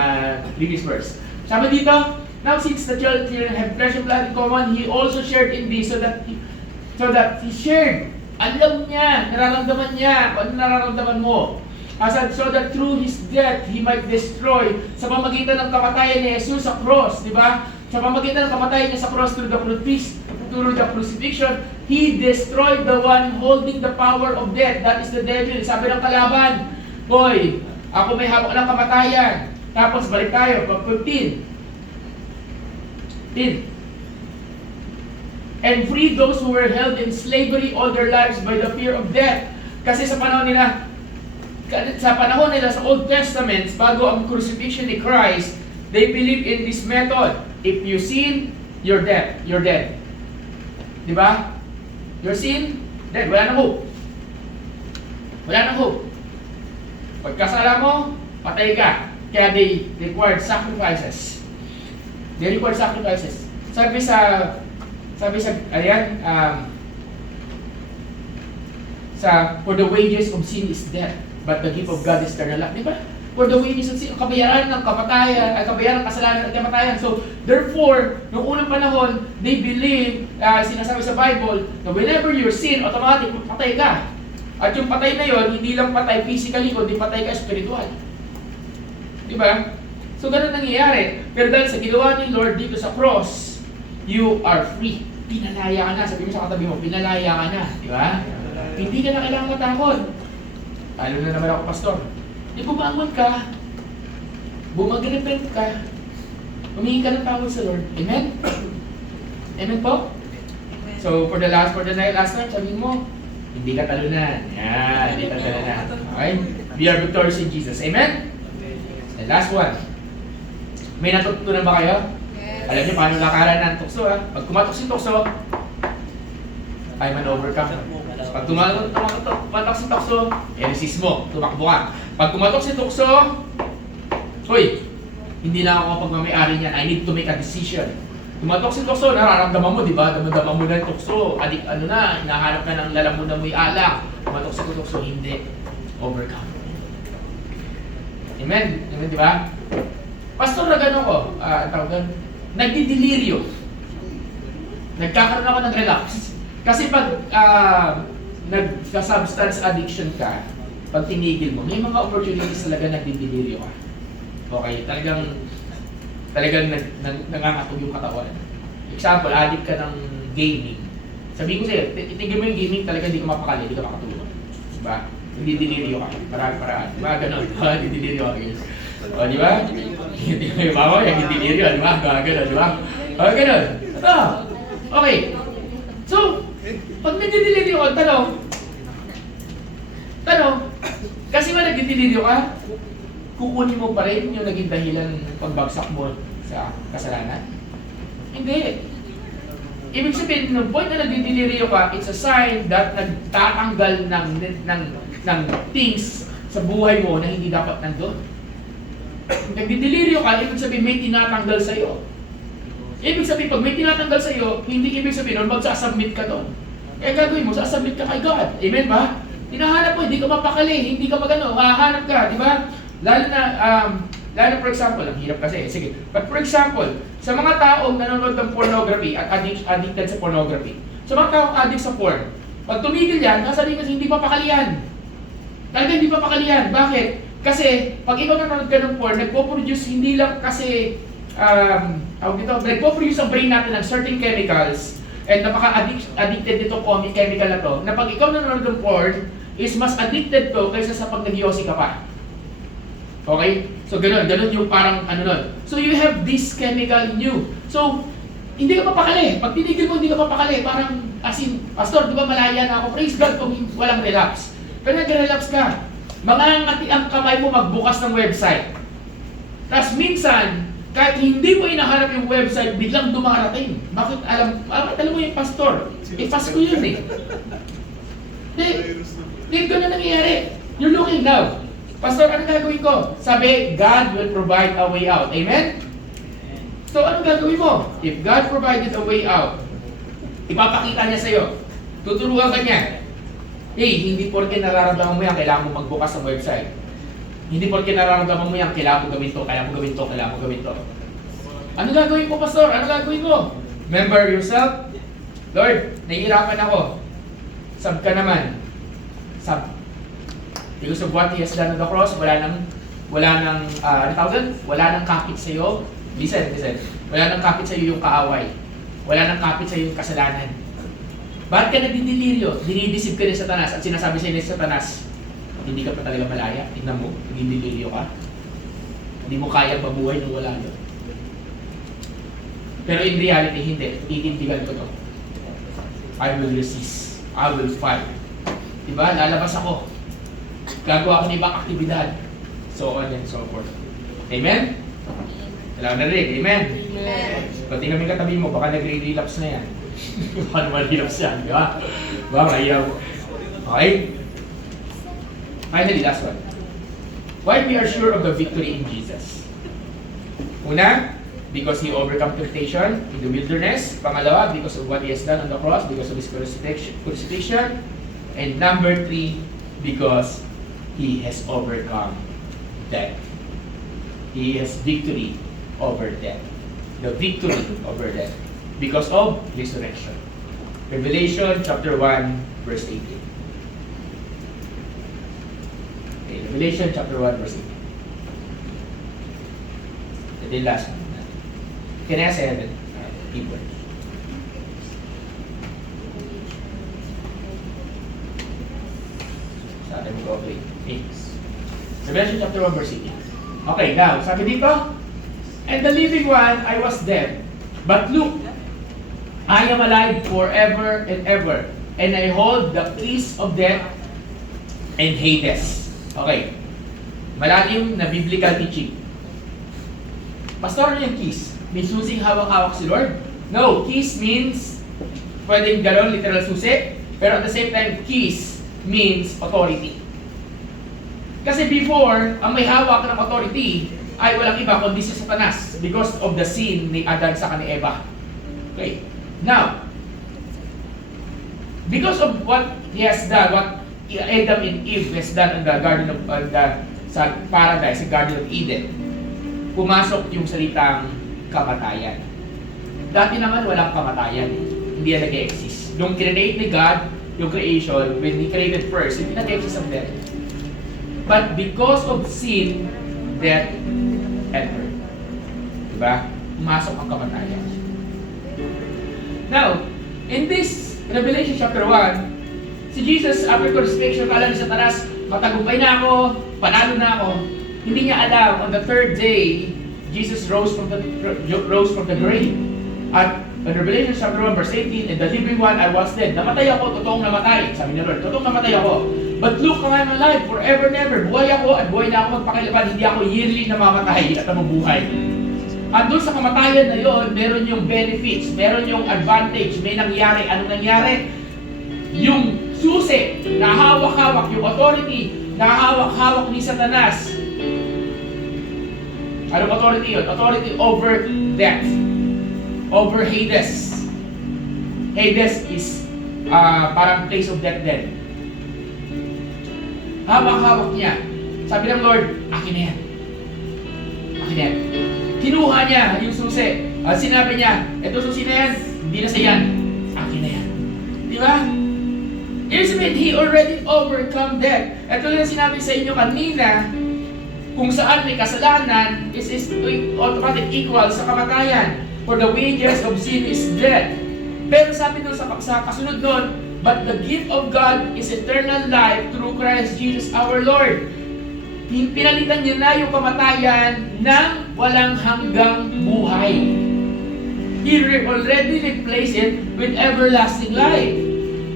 previous verse. Sama dito, now since the children have flesh and blood in common, He also shared in this, so that He shared. Alam niya, nararamdaman niya, ano nararamdaman mo. So that through His death, He might destroy, sa pamagitan ng kamatayan ni Jesus sa cross, di ba? Sa pamagitan ng kamatayan niya sa cross through the crucifixion, He destroyed the one holding the power of death. That is the devil. Sabi ng kalaban, Hoy, ako may hawak ng kamatayan. Tapos balik tayo, 15. And free those who were held in slavery all their lives by the fear of death. Kasi sa panahon nila sa Old Testament, bago ang crucifixion ni Christ, they believe in this method. If you sin, you're dead. You're dead. Di ba? Your sin, dead. Wala nang hope. Wala nang hope. Pagkasala mo, patay ka. Kaya they required sacrifices. They required sacrifices. Sabi sa for the wages of sin is death, but the gift of God is eternal life. Di ba? For the wages of sin, kabayaran ng kamatayan, kabayaran ng kasalanan at kamatayan. So, therefore, noong unang panahon, they believe, sinasabi sa Bible, na whenever you sin, automatic, patay ka. At yung patay na yon, hindi lang patay physically, kundi patay ka spiritual. Di ba? So, ganun nangyayari. Pero dahil sa ginawa ni Lord dito sa cross, you are free. Pinalaya ka na. Sabi mo sa katabi mo, pinalaya ka na. Di ba? Hindi ka na kailangan matakot. Lalo na naman ako, pastor. Di bumangon ka. Bumag-repent ka. Humingi ka ng tawad sa Lord. Amen? Amen po? So, for the last night, sabihin mo, hindi ka talunan. Yan, hindi ka talunan. Okay? We are victorious in Jesus. Amen? And last one. May natutunan ba kayo? Alam niyo paano lakaran ng tukso, ha? Pag kumatok si tukso, I'm an overcomer. Pag kumatok si tukso, resist mo, tumakbo ka. Pag kumatok si tukso, hoy, hindi na ako pagmamayari niyan. I need to make a decision. Kumatok si tukso, nararamdaman mo, di ba? Damdaman mo na yung tukso. Hinahanap ka ng lalamunan mo yung alak. Kumatok si tukso, hindi. Overcome. Amen? Amen, di ba? Pastor, na gano'n ko, tawag doon, nagdidelirio. Nagkakaroon ako ng relax. Kasi pag nagka-substance addiction ka, pag tinigil mo, may mga opportunities talaga nagdidelirio ka. Okay, talagang nangangatog yung katawan. Example, addict ka ng gaming. Sabihin ko sa'yo, itigil mo yung gaming, talaga hindi ka mapakali, hindi ka makatulog. Diba? Hindi delirio ka. Paraan. Diba? Ganon. Hindi delirio ka. O, di ba? Hindi mo yung mama, yung delirio, di ba? Ganon, di ba? O, ganon. Ito. Okay. So, pag nagdidelirio ka, tanong, kasi ba nagdidelirio ka, kukunin mo pa rin yung naging dahilan pagbagsak mo sa kasalanan? Hindi. Ibig sabihin, ng point na nagdidelirio ka, it's a sign that nagtatanggal ng things sa buhay mo na hindi dapat nandun. Nagdidelirio ka, ibig sabihin may tinatanggal sa'yo. Ibig sabihin, pag may tinatanggal sa'yo, hindi ibig sabihin nun, magsasubmit ka doon. Kaya gagawin mo, sasubmit ka kay God. Amen ba? Hinahanap mo, hindi ka mapakali, hindi ka magano, hahanap ka, di ba? Lalo na for example, ang hirap kasi, sige. But for example, sa mga taong nanonood ng pornography at addicted sa pornography, sa mga taong addict sa porn, pag tumigil yan, nasabihin kasi hindi papakalian. Talaga hindi papakalian. Bakit? Kasi, pag ikaw nanonood ka ng porn, nagpo-produce hindi lang kasi, nagpo-produce ang brain natin ng certain chemicals, and napaka-addicted nito chemical na to, na pag ikaw nanonood ng porn, is mas addicted to kaysa sa pag nag-yosi ka pa. Okay? So, ganun yung parang nun. So, you have this chemical in you. So, hindi ka mapakali. Pag tinigil mo, hindi ka mapakali. Parang, as in, Pastor, di ba malaya na ako? Praise God kung walang relapse. Pero nag-relapse ka. Mangangati ang kamay mo magbukas ng website. Tapos minsan, kahit hindi mo inahanap yung website, biglang dumarating. Bakit alam mo yung pastor? Fast ko yun eh. Hindi ganun nangyayari. You're looking now. Pastor, anong gagawin ko? Sabi, God will provide a way out. Amen? So, anong gagawin mo? If God provided a way out, ipapakita niya sa'yo. Tuturuan ka niya. Hey, hindi porke nararamdaman mo yan, kailangan mo magbukas ng website. Hindi porke nararamdaman mo yan, kailangan mo gawin to, kailangan mo gawin to. Ano gagawin mo, Pastor? Ano gagawin mo? Remember yourself? Lord, nahihirapan ako. Sub ka naman. Sub. Because of what He has done on the cross, wala nang kapit sa'yo. Listen. Wala nang kapit sa'yo yung kaaway. Wala nang kapit sa'yo yung kasalanan. Bakit ka nagdidelirio? Dinidisip ka ni Satanas at sinasabi sa'yo ni Satanas, hindi ka pa talaga malaya. Tignan mo, nagdidelirio ka. Hindi mo kaya mabuhay nung wala yun. Pero in reality, hindi. Iintindigan ko to. I will resist. I will fight. Diba? Lalabas ako. Gagawa ko ng ibang aktibidad. So on and so forth. Amen? Kailangan na rin. Amen? Amen. Pag tingnan mo yung katabi mo, baka nagre-relapse na yan. Paano ma-relapse yan? Di ba? Diba? Mahiyaw. Okay? Finally, last one. Why we are sure of the victory in Jesus? Una, because He overcome temptation in the wilderness. Pangalawa, because of what He has done on the cross, because of His crucifixion. And number 3, because He has overcome death. He has victory over death. The victory over death. Because of resurrection. Revelation chapter 1, verse 18. Okay, Revelation chapter 1, verse 18. Ito yung last one. Can I say that? People. Sa atin ko, okay. Revelation chapter 1, verse 18. Okay, now, sabi dito, and the living one, I was dead. But look, I am alive forever and ever, and I hold the keys of death and Hades. Okay. Malalim na biblical teaching. Pastor, ano yung keys? May susing hawak-hawak si Lord? No, keys means pwedeng galon, literal susi, pero at the same time, keys means authority. Kasi before, ang may hawak ng authority ay walang iba kundi si Satanas because of the sin ni Adan sa ni Eva. Okay. Now, because of what he has done, what Adam and Eve has done in the garden of sa paradise, sa Garden of Eden, pumasok yung salitang kamatayan. Dati naman walang kamatayan. Hindi yan nag-exist. Yung create ni God, yung creation, when He created first, hindi nag-exist ang death. But because of sin, death entered. Diba? Pumasok ang kamatayan. Now, in this Revelation chapter 1, si Jesus, after crucifixion, kala ni Satanas, matagumpay na ako, panalo na ako. Hindi niya alam, on the third day, Jesus rose from the grave. At in Revelation chapter 1, verse 18, and the living one, I was dead. Namatay ako, totoong namatay. Sabi ni Lord, totoong namatay ako. But look, I'm alive forever and ever. Buhay ako at buhay na ako magpakilaban. Hindi ako yearly namamatay at mabubuhay. At doon sa kamatayan na yon, meron yung benefits, meron yung advantage, may nangyari. Anong nangyari? Yung susi, na hawak-hawak, yung authority, na hawak-hawak ni Satanas. Anong authority yun? Authority over death. Over Hades. Hades is parang place of death din. Hawak-hawak niya. Sabi ng Lord, akin na yan. Akin na yan. Kinuha niya yung susi. Sinabi niya, eto susi na yan, hindi na sa yan. Akin na yan. Di ba? Ibig sabihin, He already overcome death. Ito yung sinabi sa inyo kanina, kung saan may kasalanan, is automatic equal sa kamatayan. For the wages of sin is death. Pero sabi doon sa kasunod doon, but the gift of God is eternal life through Christ Jesus our Lord. Pinalitan niya na yung kamatayan ng walang hanggang buhay. He already replaced it with everlasting life.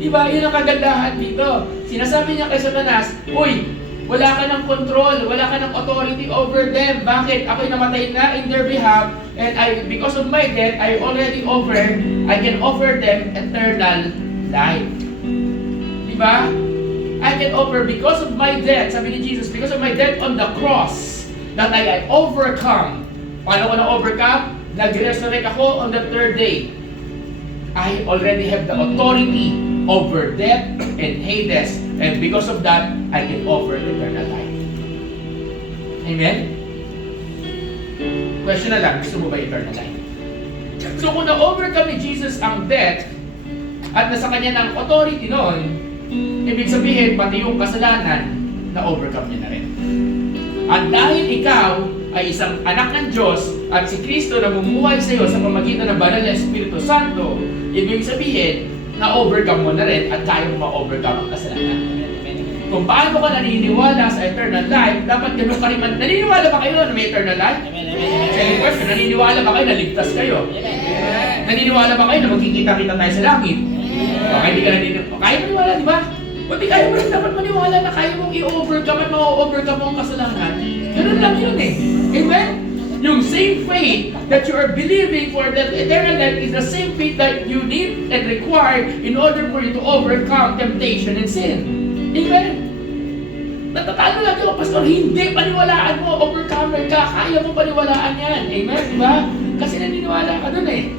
Diba? Yun ang kagandahan dito. Sinasabi niya kay Satanas, uy, wala ka ng control, wala ka ng authority over them. Bakit? Ako'y namatay na in their behalf, and because of my death, I can offer them eternal life. Diba? I can offer because of my death, sabi ni Jesus, because of my death on the cross, that I overcome. Paano ko na-overcome? Nag-resurrect ako on the third day. I already have the authority over death and Hades, and because of that, I can offer eternal life. Amen? Question na lang, gusto mo ba eternal life? So kung na-overcome ni Jesus ang death, at nasa kanya ng authority noon, ibig sabihin, pati yung kasalanan, na-overcome niya na rin. At dahil ikaw ay isang anak ng Diyos at si Kristo na bumuhay sa iyo sa pamagitan ng banal na Espiritu Santo, ibig sabihin, na-overcome mo na rin at kaya mo ma-overcome ang kasalanan. Kung paano ka naniniwala sa eternal life, dapat ganun ka rin. Naniniwala ba kayo na may eternal life? Second question, naniniwala ba kayo na ligtas kayo? Naniniwala ba kayo na magkikita-kita tayo sa langit? Baka hindi ka naniniwala. Kaya maniwala, di ba? Kundi kaya mo rin dapat maniwala na kaya mong i-overcome at ma-overcome mo ang kasalanan. Ganun lang yun eh. Amen? Yung same faith that you are believing for that eternal life is the same faith that you need and require in order for you to overcome temptation and sin. Amen? Natatalo lang yung pastor, hindi, paniwalaan mo, overcomer ka, kaya mo paniwalaan yan. Amen? Diba? Kasi naniniwala ka dun eh.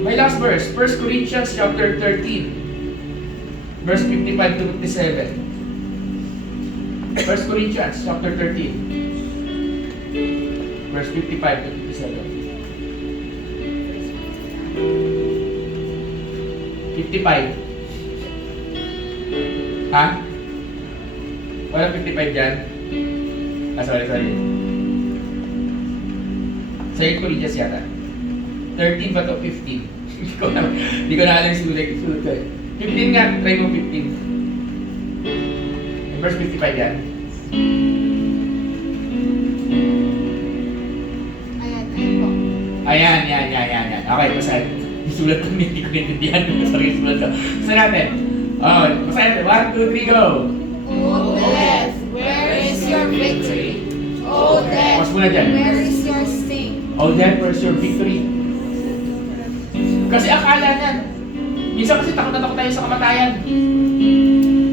My last verse, 1 Corinthians chapter 13, verse 55 to 57. 1 Corinthians chapter 13, verse 55 to 57. 55. Ha? Walang 55 dyan? Sorry. 2 Corinthians yata. 13 ba to 15? Hindi ko na alam yung sulat ko eh. 15 nga, try mo 15. Verse 55 yan. Ayan po. Ayan. Okay, basahin. Isulat ko, hindi ko intindihan yung sarili sulat ko. Basahin natin. Oh, basahin natin. 1, 2, 3, go! O death, where is your victory? O death, Pause muna dyan. where is your sting? Oh, death, where's your victory? Kasi akala niyan, minsan kasi takot na takot tayo sa kamatayan.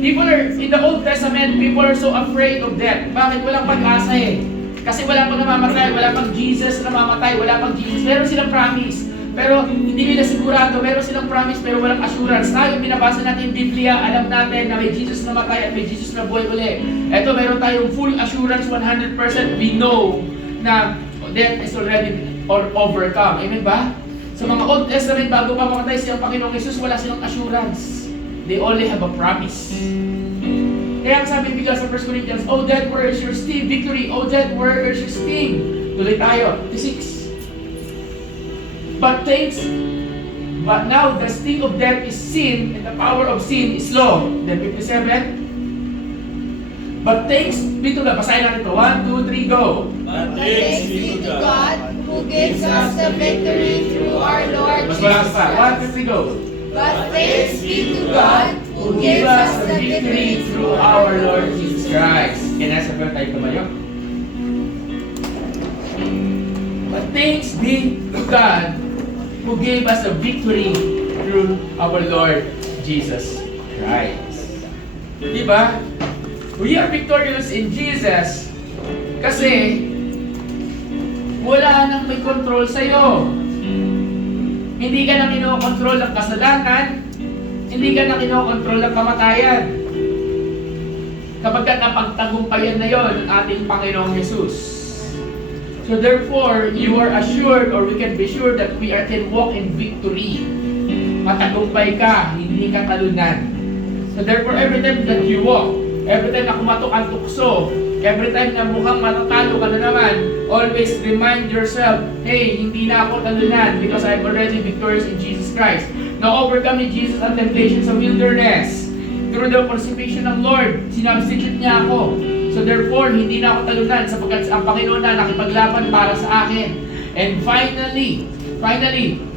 People are, in the Old Testament, people are so afraid of death. Bakit? Walang pag-asa eh. Kasi wala pang namamatay, wala pang Jesus na namamatay, wala pang Jesus. Meron silang promise. Pero hindi nila sigurado, meron silang promise pero walang assurance. Tayo, binabasa natin yung Biblia, alam natin na may Jesus na namatay at may Jesus na buhay uli. Eto, meron tayong full assurance, 100%. We know na death is already overcome. Amen ba? Sa mga Old Testament, bago pa mamatay siyang Panginoong Jesus, wala silang assurance. They only have a promise. Kaya ang sabi bigla sa 1 Corinthians, oh death, where is your sting? Victory, oh death, where is your sting? Tuloy tayo. 56. But now the sting of death is sin, and the power of sin is law. Then 57. But thanks be to God. Basahin natin ito. 1, 2, 3, go. But thanks be to God, who gives us the victory through our Lord Mas Jesus malakas pa. 1, 2, 3, Christ. go. But thanks be to God, who gives us the victory through our Lord Jesus Christ. Kaya nasa ba tayo tumayo? But thanks be to God who gave us a victory through our Lord Jesus Christ. Diba? We are victorious in Jesus kasi wala nang may control sa'yo. Hindi ka na kinokontrol ng kasalanan, hindi ka na kinokontrol ng kamatayan. Kapag napagtagumpayan na yon ng ating Panginoong Jesus. So therefore, you are assured or we can be sure that we can walk in victory. Matagumpay ka, hindi ka talunan. So therefore, every time that you walk, every time na kumatok ang tukso, every time na mukhang matatalo ka na naman, always remind yourself, hey, hindi na ako talunan because I'm already victorious in Jesus Christ. Na-overcome ni Jesus ang temptation sa wilderness. Through the crucifixion ng Lord, sinubstitute niya ako. So therefore, hindi na ako talunan sapagkat ang Panginoon na nakipaglaban para sa akin. And finally,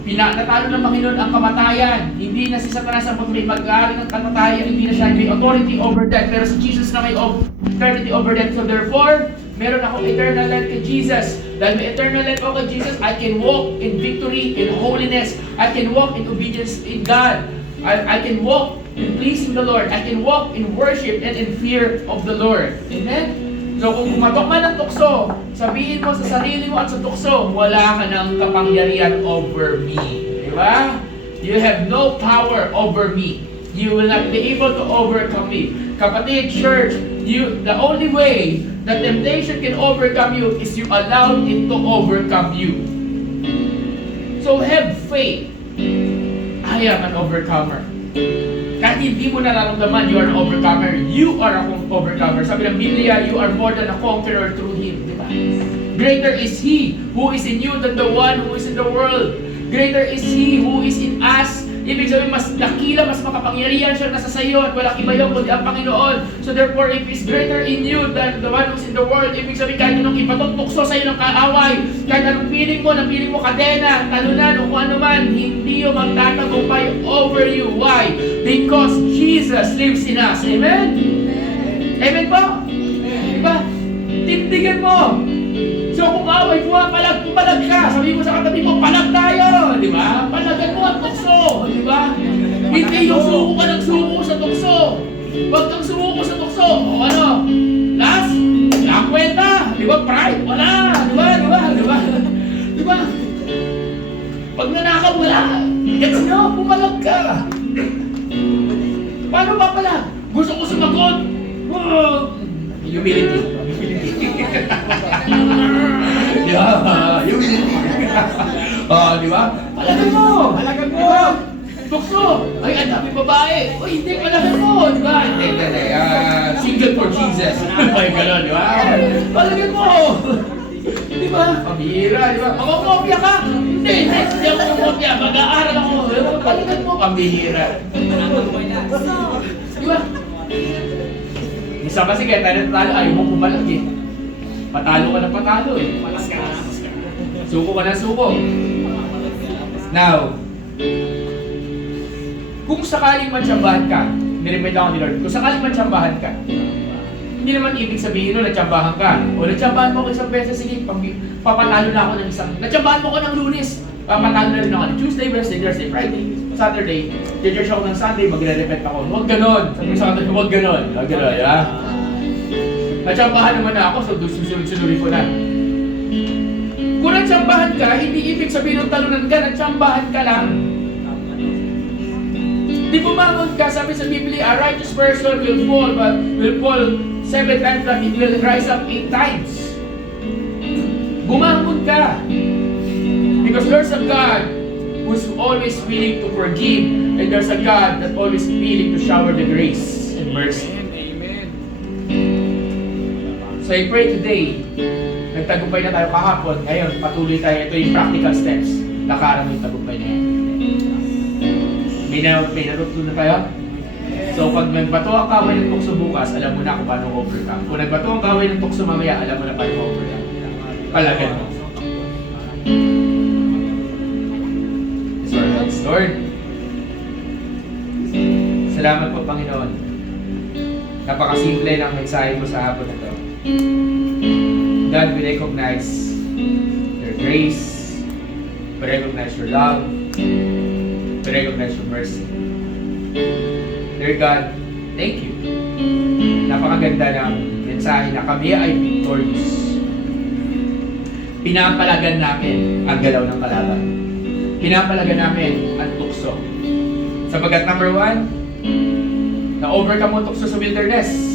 natalo ng Panginoon ang kamatayan. Hindi na si Satanas ang may mag-aari ng kamatayan, hindi na siya may authority over death. Pero si Jesus na may authority over death. So therefore, meron akong eternal life kay Jesus. Dahil may eternal life ako kay Jesus, I can walk in victory, in holiness. I can walk in obedience in God. I can walk in pleasing the Lord. I can walk in worship and in fear of the Lord. Amen? So kung kumatok man ng tukso, sabihin mo sa sarili mo at sa tukso, wala ka ng kapangyarihan over me. Diba? You have no power over me. You will not be able to overcome me. Kapatid, church, the only way that temptation can overcome you is you allow it to overcome you. So have faith. I am an overcomer. Kahit hindi mo nararamdaman, you are an overcomer. You are an overcomer. Sabi ng Biblia, you are more than a conqueror through Him. Diba? Greater is He who is in you than the one who is in the world. Greater is He who is in us. Ibig sabihin, mas dakila, mas makapangyarihan siya nasa sayo at walang iba yun kundi ang Panginoon. So therefore, if He's greater in you than the one who's in the world, ibig sabihin, kahit anong ipatutokso sa'yo ng kaaway, kahit anong piling mo kadena, talunan o kung ano man, hindi yung magtatagumpay over you. Why? Because Jesus lives in us. Amen? Amen po? Diba? Tindigan mo. So kung away, pumalag ka. Sabi mo sa katabi mo, palag tayo. Di ba? Palagan mo ang tukso. Di ba? Hindi yung suko ka ng suko sa tukso. Huwag kang sumuko sa tukso. O ano? Last? Nakwenta. Di ba? Pride? Wala. Di ba? Di ba? Di ba? Di ba? Pag nanakaw, wala. Gets nyo? Pumalag ka. Paano papalag? Gusto ko sumagot. Humility. Yeah, humility. Di ba? Palagan mo! Palagan mo! Tukso! Ay, ang dami babae! Uy, hindi, palagan mo! Di ba? Hindi. Single for Jesus. Ay, gano'n, di ba? Palagan mo! Di ba? Pambihira, di ba? Mamamopya ka! Hindi ako mamamopya. Mag-aaral ako. Palagan mo, pambihira. Di ba? Isa kasi kaya tayo ayaw mo pumalag eh. Patalo ka ng patalo eh. Suko ka ng suko. Now, kung sakaling matsambahan ka, niremind ako ni Lord, kung sakaling matsambahan ka, hindi naman ibig sabihin nun, natsambahan ka. O natsambahan mo ko isang beses, sige, papatalo na ako ng isang, natsambahan mo ko ng Lunes, papatalo na rin ako ng Tuesday, Wednesday, Thursday, Friday, Saturday, church ako ng Sunday, magre-repent ako. Huwag ganon. Sabi mo sa kanto, huwag ganon. Huwag ganon, ha? Natsambahan naman na ako, so susunod-sunurin ko na. Kung natsambahan ka, hindi ibig sabihin ng talunan ka, natsambahan ka lang. Di bumangon ka, sabi sa Biblia, a righteous person will fall 7 times, but it will rise up 8 times. Bumangon ka. Because there's a God who's always willing to forgive, and there's a God that always willing to shower the grace and mercy. Amen. So I pray today, nagtagumpay na tayo kahapon, ngayon patuloy tayo, ito yung practical steps, lakaran mo yung tagumpay na yan. May natutunan tayo? So pag nagbato ang kamay ng tukso bukas, alam mo na kung paano overcome. Kung nagbato ang kamay ng tukso mamaya, alam mo na paano overcome. Palagan mo. It's our hearts, Lord. Salamat po, Panginoon. Napakasimple ng mensahe mo sa hapon na to. God, we recognize your grace, we recognize your love, we recognize your mercy. Dear God, thank you. Napakaganda ng mensahe na kami ay victorious. Pinapalagan namin ang galaw ng kalaban. Pinapalagan namin ang tukso. Sapagat number 1, na-overcome mo tukso sa wilderness.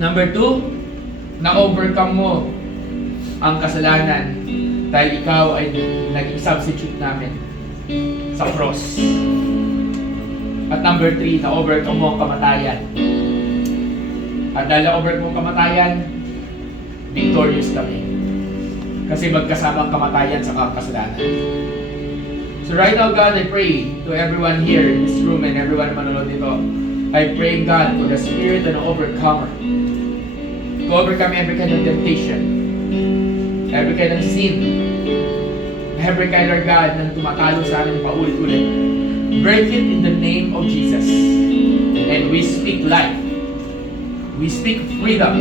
Number 2, na-overcome mo ang kasalanan dahil ikaw ay naging substitute namin sa cross. At number 3, na-overcome mo ang kamatayan. At dahil na-overcome mo ang kamatayan, victorious kami. Kasi magkasama ang kamatayan sa kasalanan. So right now, God, I pray to everyone here in this room and everyone na manonood dito, I pray, God, for the spirit of an overcomer. To overcome every kind of temptation, every kind of sin, every kind of God na tumatalo sa amin paulit-ulit. Break it in the name of Jesus. And we speak life. We speak freedom.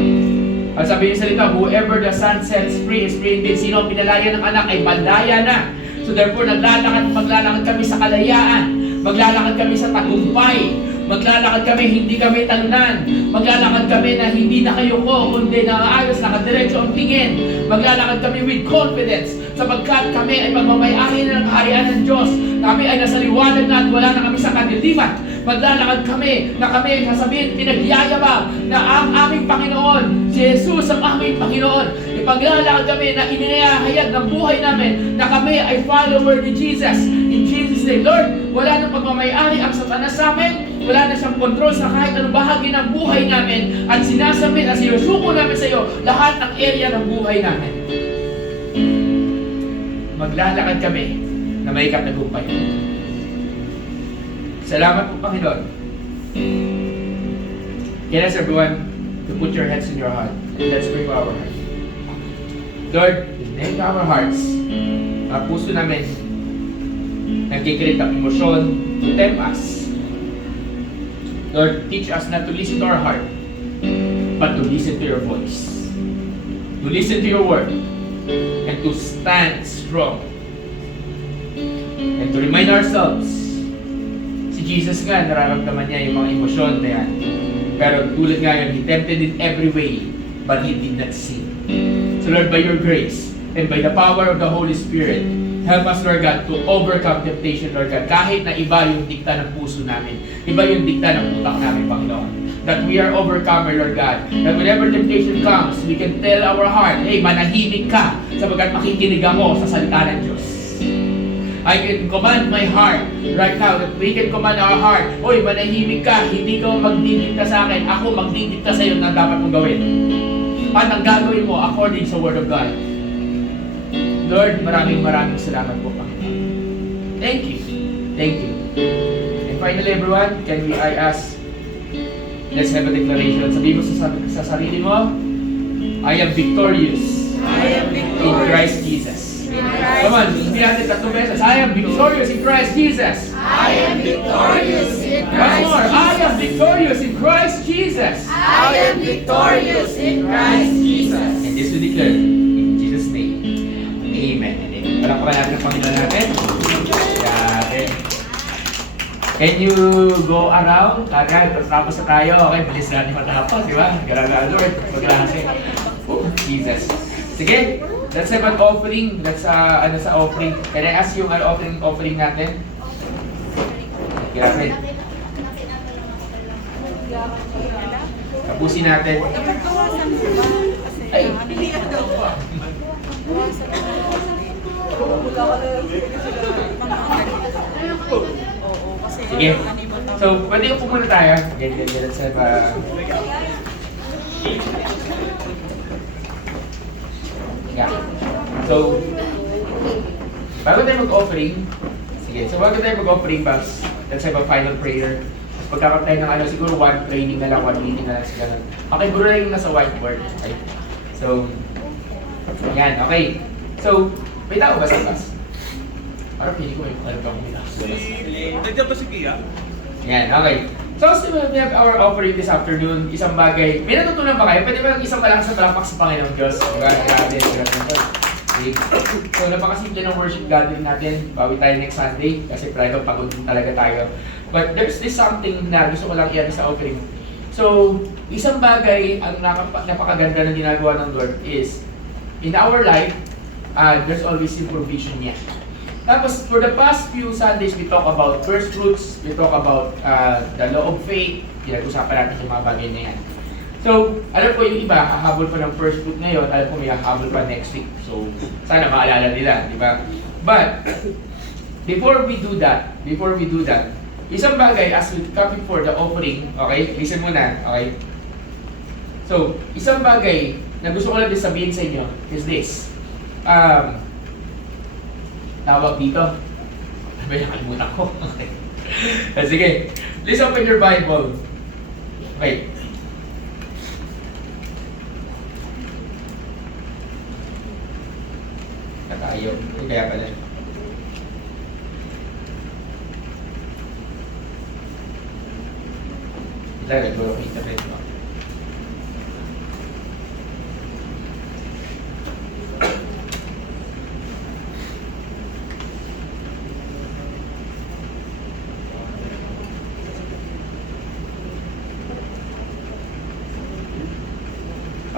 At sabi niyo salita, whoever the Son sets free is free indeed. Sino ang pinalaya ng anak ay malaya na. So therefore, maglalakad kami sa kalayaan. Maglalakad kami sa tagumpay. Maglalakad kami, hindi kami talunan. Maglalakad kami na hindi nakayuko, kundi nakaayos, nakadiretso ang tingin. Maglalakad kami with confidence, sapagkat kami ay pagmamayari ng kaharian ng Diyos. Kami ay nasa liwanag na at wala na kami sa kadiliman. Maglalakad kami na kami ay sasabihin, pinagyayabang na ang aming Panginoon, si Jesus ang aming Panginoon. Ipaglalakad kami na ininahayag ng buhay namin na kami ay follower ni Jesus. In Jesus' name, Lord, wala nang pagmamayari ang Satanas sa amin. Wala na siyang kontrol sa kahit anong bahagi ng buhay namin. At sinasabit at sinusuko namin sa iyo lahat ng area ng buhay namin. Maglalakad kami na may katagumpay. Salamat po, Panginoon. Can I ask everyone to put your heads in your heart? And let's pray for our heart. Lord, name our hearts. Ang puso namin nagkikreate ng emosyon to tempt us. Lord, teach us not to listen to our heart, but to listen to your voice. To listen to your word, and to stand strong. And to remind ourselves, si Jesus nga, nararamdaman niya yung mga emosyon na yan. Pero tulad nga yun, He tempted in every way, but He did not sin. So Lord, by your grace, and by the power of the Holy Spirit, help us, Lord God, to overcome temptation, Lord God. Kahit na iba yung dikta ng puso namin, iba yung dikta ng utak namin, Panginoon. That we are overcomer, Lord God. That whenever temptation comes, we can tell our heart, hey, manahimik ka, sapagkat makikinig ako sa salita ng Diyos. I can command my heart right now, that we can command our heart, oy, manahimik ka, hindi ka magdidikta sa akin, ako magdidikta sa iyo na dapat mong gawin. At ang gagawin mo according sa Word of God. Lord, maraming salamat po, Panginoon. Thank you. Thank you. And finally, everyone, I ask, let's have a declaration. Sabihin mo sa sarili mo, I am victorious. I in Christ Jesus. Come on, hindi natin tatlong beses. I am victorious in Christ Jesus. I am victorious in Once Christ more, I am Jesus. victorious in Christ Jesus. I am victorious in Christ Jesus. And this we declare in Jesus' name. Amen and amen. Palakpakan natin ang Panginoon natin. Grabe. Can you go around? Kagad, tapos na tayo. Okay, bilis natin matapos, di ba? Gala-gala, Lord. Maglase. Oh, Jesus. Sige, let's have an offering. Let's, sa offering. Can I ask yung offering natin? Grabe. Tapusin natin. Ay, sige. So, pwede yung pumunta tayo. Ganyan, let's have yeah. So, bago tayo mag-offering, sige, so bago tayo mag-offering, Babs, let's have a final prayer. Tapos pagkakapit tayo ng siguro one training na lang, one meeting na lang sila. Okay, buro na yung nasa whiteboard. Okay. So, yan, okay. So, may tao ba sa class? Parang pili ko may alam ba kung may tao sa class? Nandiyan ba si Kia? Yan, okay. So, still we have our offering this afternoon. Isang bagay. May natutunan ba kayo? Pwede ba isang malakas na palakpak sa Panginoon Diyos? Diba? Grabe, grabe. Okay. So, napakasimple ng worship gathering natin. Bawi tayo next Sunday kasi private pagod din talaga tayo. But there's this something na gusto ko lang i sa offering. So, isang bagay ang napakaganda ng ginagawa ng Lord is in our life, there's always yung provision niya. Tapos, for the past few Sundays, we talk about first fruits, we talk about the law of faith, pinag-usapan natin yung mga bagay na yan. So, alam ko yung iba, hahabol pa ng first fruit ngayon, alam ko may hahabol pa next week. So, sana maalala nila, di ba? But, before we do that, isang bagay, as we come for the offering, okay, listen muna, okay? So, isang bagay na gusto ko lang din sabihin sa inyo is this. Tawag dito. May nakalimutan ko. Okay. Sige. Please open your Bible. Okay. Natayo. Kaya pala. Ito, nagulong ko internet mo.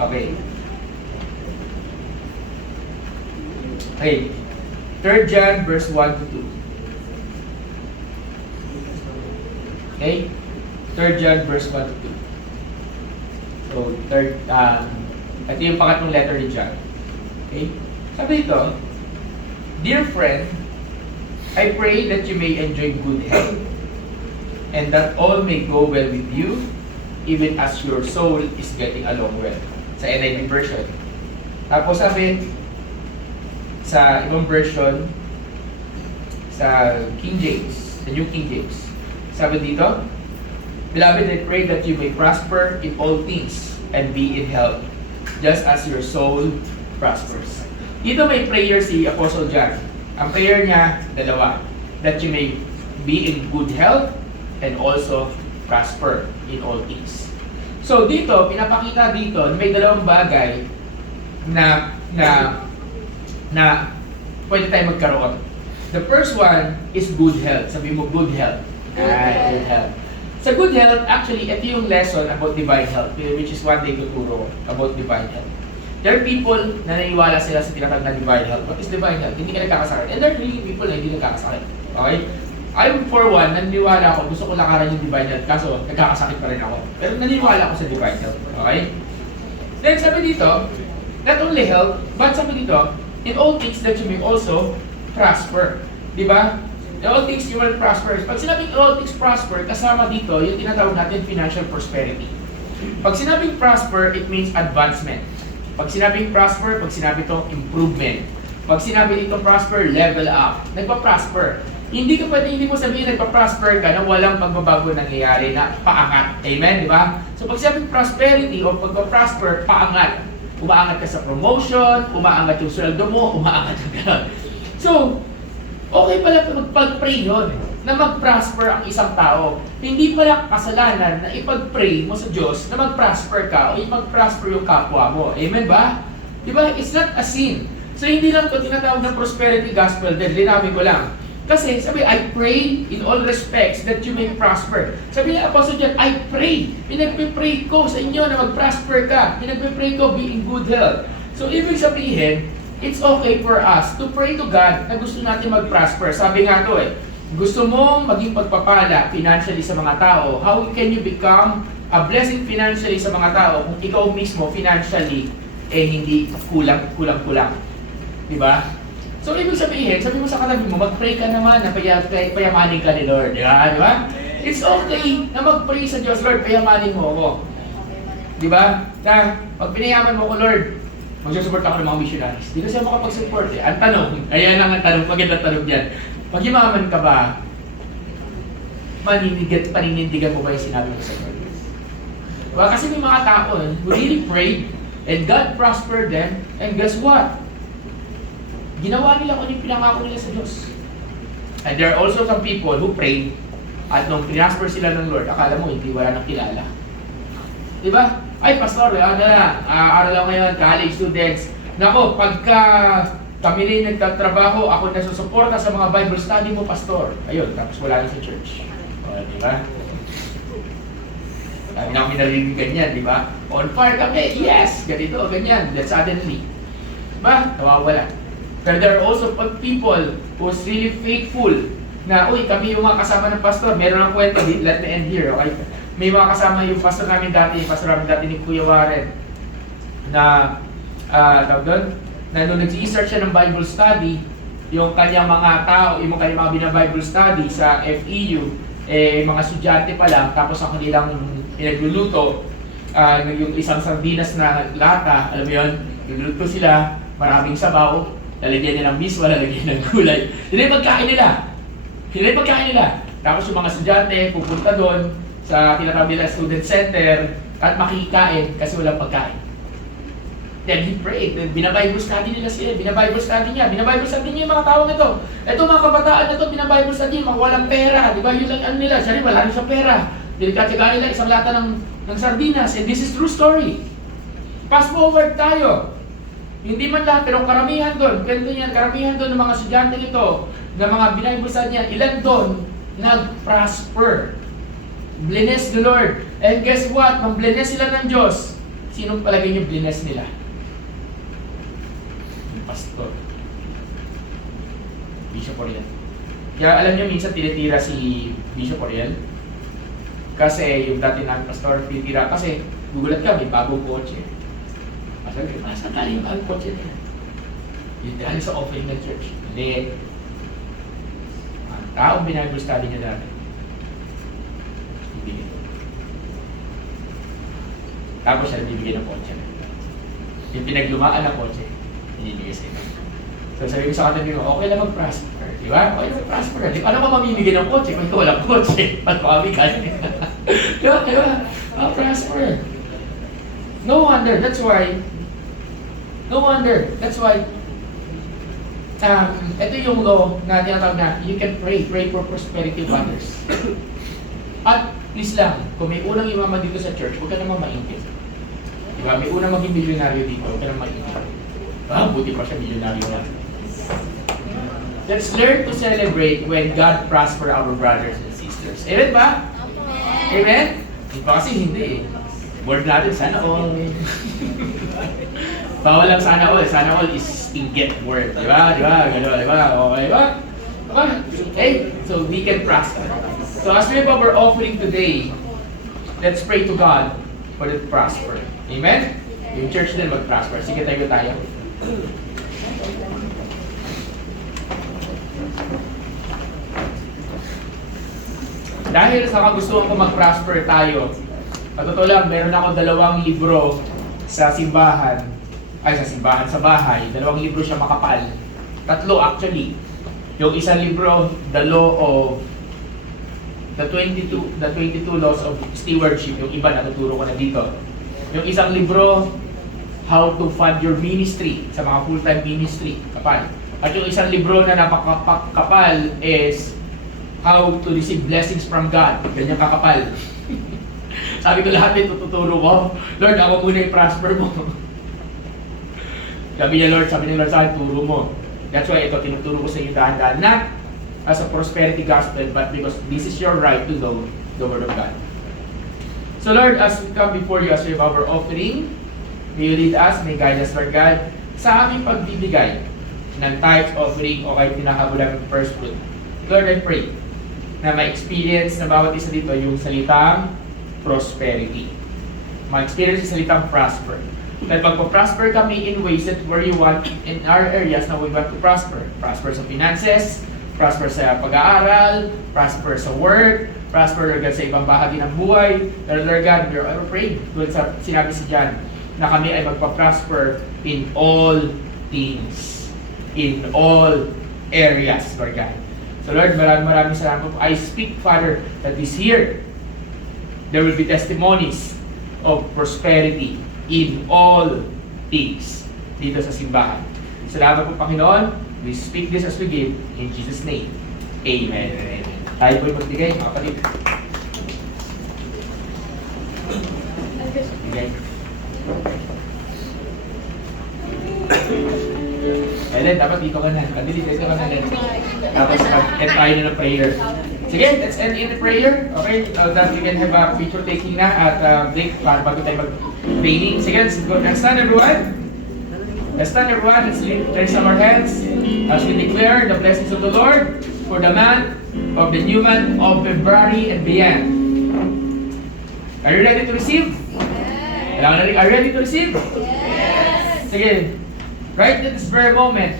Okay. Okay. 3 John verse 1 to 2. Okay? 3 John verse 1 to 2. So, ito yung pangatlong letter ni John. Okay? Sabi dito, Dear friend, I pray that you may enjoy good health and that all may go well with you, even as your soul is getting along well. Sa NIV version. Tapos sabi, sa ibang version, sa King James, the New King James, sabi dito, Beloved, I pray that you may prosper in all things and be in health, just as your soul prospers. Dito may prayer si Apostle John. Ang prayer niya, dalawa, that you may be in good health and also prosper in all things. So dito, pinapakita dito, may dalawang bagay na pwede tayo magkaroon. The first one is good health. Sabi mo, good health. Good health. Sa good health, actually, ito yung lesson about divine health, which is one day tuturo about divine health. There are people na naniwala sila sa tinatawag na divine health. What is divine health? Hindi ka nagkakasakit. And there are really people na hindi nagkakasakit. Okay? I'm for one, naniniwala ako, gusto ko lakaran yung divine health, kaso nagkakasakit pa rin ako. Pero naniniwala ako sa divine health. Okay? Then sabi dito, not only health, but sabi dito, in all things that you may also prosper. Di ba? In all things you will prosper. Pag sinabing in all things prosper, kasama dito yung tinatawag natin financial prosperity. Pag sinabing prosper, it means advancement. Pag sinabing prosper, pag sinabi ito, improvement. Pag sinabi dito prosper, level up. Nagpa-prosper. Hindi mo sabihin nagpa-prosper ka na walang pagbabago nangyayari na paangat. Amen, di ba? So pag sinabing prosperity o pagpa-prosper, paangat. umaangat ka sa promotion, umaangat yung sweldo mo, umaangat yung gano'n. So, okay pala mag-pray yun, na mag-prosper ang isang tao. Hindi pala kasalanan na ipag-pray mo sa Diyos na mag-prosper ka o ipag-prosper yung kapwa mo. Amen ba? Diba? It's not a sin. So, hindi lang ito tinatawag ng prosperity gospel, then linawin ko lang. Kasi sabi, I pray in all respects that you may prosper. Sabi niya, Apostle John, I pray. Pinagpipray ko sa inyo na mag-prosper ka. Pinagpipray ko be in good health. So, ibig sabihin, it's okay for us to pray to God na gusto natin mag-prosper. Sabi nga to gusto mong maging pagpapala financially sa mga tao, how can you become a blessing financially sa mga tao kung ikaw mismo financially hindi kulang? Diba? So, ibig sabihin, sabi mo sa katabi mo, mag-pray ka naman na payamanin ka ni Lord. Diba? It's okay na mag-pray sa Diyos, Lord, payamanin mo ako. Diba? Na, pag pinayaman mo ko, Lord, mag-support ako ng mga missionaries. Di kasi ako makapag-support eh. Ang tanong, ayan ang tanong, magandang tanong dyan. Pag yumaman ka ba, paninindigan mo ba yung sinabi mo sa Lord? Diba? Kasi may mga tao who really prayed, and God prospered them, and guess what? Ginawa nila kung yung pinangako nila sa Diyos. And there are also some people who prayed at nung pinasper sila ng Lord, akala mo hindi wala nang kilala. Diba? Ay, pastor, araw lang ngayon, college students. Nako, pagka kami rin nagtatrabaho, ako nasusuporta sa mga Bible study mo, pastor. Ayun, tapos wala na sa church. O, diba? Dami na kami narinig ganyan, diba? On fire kami, yes! Ganito, ganyan. Then suddenly, diba? Nawawala. Pero there are also people who's really faithful na, uy, kami yung mga kasama ng pastor. Meron ng kwento, let me end here, okay? May mga kasama yung pastor namin dati ni Kuya Warren, na, tawag doon, na nung nag-i-start siya ng Bible study, yung kanyang mga tao, yung kanyang mga bina-Bible study sa FEU, mga estudyante pa lang, tapos ang kanilang pinagluluto, yung isang sardinas na lata, alam mo yun, nagluluto sila, maraming sabaw, lalagyan nila ng miswa, lalagyan ng gulay. Yun yung pagkain nila. Tapos yung mga estudyante pupunta doon sa tinatawag nila student center at makikain kasi walang pagkain. Then he prayed. Bina-Bible study nila sila. Bina-Bible study niya yung mga tao nito. Ito mga kabataan na ito, bina-Bible study, mga walang pera. Di ba? Yun lang ano nila. Siya rin, wala rin siyang pera. Dinagkatsagaan nila isang lata ng sardinas. And this is true story. Fast forward tayo. Hindi man lahat, pero karamihan doon, ganito yan, karamihan doon ng mga estudyante nito, ng mga binaybusan niya, ilan doon nag-prosper. Bless the Lord. And guess what? Nang bless sila ng Diyos, sinong palagay niyo bless nila? Yung pastor. Bishop Oriel. Kaya alam niyo, minsan tinitira si Bishop Oriel. Kasi yung dati namin pastor, tinitira kasi gugulat ka, may bagong kotse. Sabi, saan tayo yung bagong kotse nila? Yung galing sa offering ng church. Hindi. Ang taong binabible study niya dati. Hindi ito. Tapos siya bibigyan ng kotse. Yung pinaglumaan ng kotse, hinibigay sa ito. So sabi ko sa katabi mo, okay lang mag-prosper. Di ba? Okay lang mag-prosper. Di ba naman mamimigay ng kotse kung walang kotse? Ba't kami ka? Di ba? Di ba? Prosper. No wonder. That's why ito yung law na tinatawag na you can pray for prosperity of others. At please lang, kung may unang imama dito sa church, huwag ka naman maingit. Diba? May unang maging milyonaryo dito, huwag ka naman maingit. Buti pa siya milyonaryo na. Let's learn to celebrate when God prosper our brothers and sisters. Amen ba? Amen? Kasi hindi eh. Word natin, sana all. Bawal lang sana all. Sana all is inget word. Diba? Gano'n, diba? Okay ba? Okay? So we can prosper. So as we have our offering today, let's pray to God for it to prosper. Amen? Yung church din mag-prosper. Sige, tayo. Dahil sa kagustuhan ko mag-prosper tayo, at totoo lang, meron ako 2 libro sa simbahan. Sa bahay. 2 libro siya makapal. 3 actually. Yung isang libro, The Law of the 22 Laws of Stewardship. Yung iba natuturo ko na dito. Yung isang libro, how to fund your ministry sa mga full-time ministry. Kapal. At yung isang libro na napakapal is How to Receive Blessings from God. Ganyan kakapal. Sabi ko lahat ito tuturo ko. Lord, ako muna i-prosper mo. Sabi ni Lord sa akin, turo mo. That's why ito, tinuturo ko sa inyo dahan-dahan. Not as a prosperity gospel, but because this is your right to know the Word of God. So Lord, as we come before you, as we have our offering, may you lead us, may guide us, Lord God, sa aming pagbibigay ng tithes offering o kahit pinakabulang ng first fruit. Lord, I pray na may experience na bawat isa dito yung salitang prosperity. Ma-experience yung salitang prosper. That magpa-prosper kami in ways that where you want, in our areas na we want to prosper. Prosper sa finances, prosper sa pag-aaral, prosper sa work, prosper, Lord God, sa ibang bahagi ng buhay. Lord God, we are praying. Tulad sa sinabi si John, na kami ay magpa-prosper in all things. In all areas, Lord God. So Lord, maraming salamat po. I speak, Father, that this year, there will be testimonies of prosperity in all things dito sa simbahan. Salamat po, Panginoon. We speak this as we give. In Jesus' name. Amen. Amen. Tayo po'y magbigay, mga kapatid. Bigay. Ellen, dapat dito ka na. Dito ka na, Ellen. Tapos mag-end tayo na ng prayer. Sige, let's end in the prayer. Okay, that we can have a picture taking na at break para bago tayo mag-training. Sige, let's stand everyone. Let's stand everyone. Let's raise our hands as we declare the blessings of the Lord for the month of the new month of February and beyond. Are you ready to receive? Yes. Are you ready to receive? Yes. Sige, right at this very moment.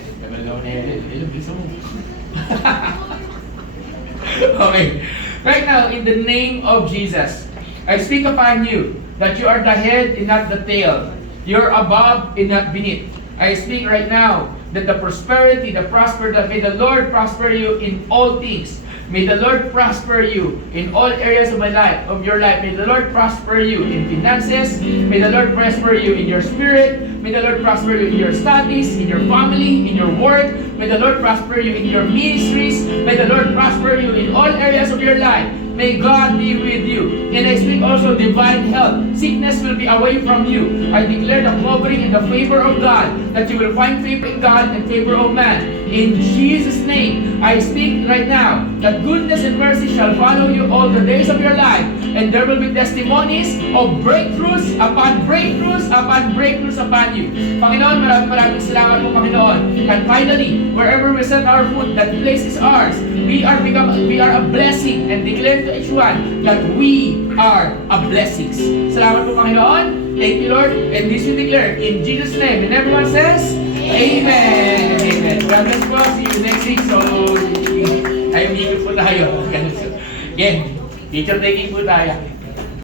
Okay. Right now, in the name of Jesus, I speak upon you that you are the head and not the tail. You're above and not beneath. I speak right now that the prosperity, that may the Lord prosper you in all things. May the Lord prosper you in all areas of your life. May the Lord prosper you in finances. May the Lord prosper you in your spirit. May the Lord prosper you in your studies, in your family, in your work. May the Lord prosper you in your ministries. May the Lord prosper you in all areas of your life. May God be with you. And I speak also divine health. Sickness will be away from you. I declare the covering and the favor of God, that you will find favor in God and favor of man. In Jesus' name, I speak right now that goodness and mercy shall follow you all the days of your life. And there will be testimonies of breakthroughs upon breakthroughs upon breakthroughs upon you. Panginoon, maraming salamat po, Panginoon. And finally, wherever we set our foot, that place is ours. We are a blessing, and declare to each one that we are a blessings. Salamat po, Panginoon. Thank you, Lord. And this we declare in Jesus' name. And everyone says, Amen. Amen. God bless po. See you next week. So, ay umikot po tayo. Again, picture taking po tayo.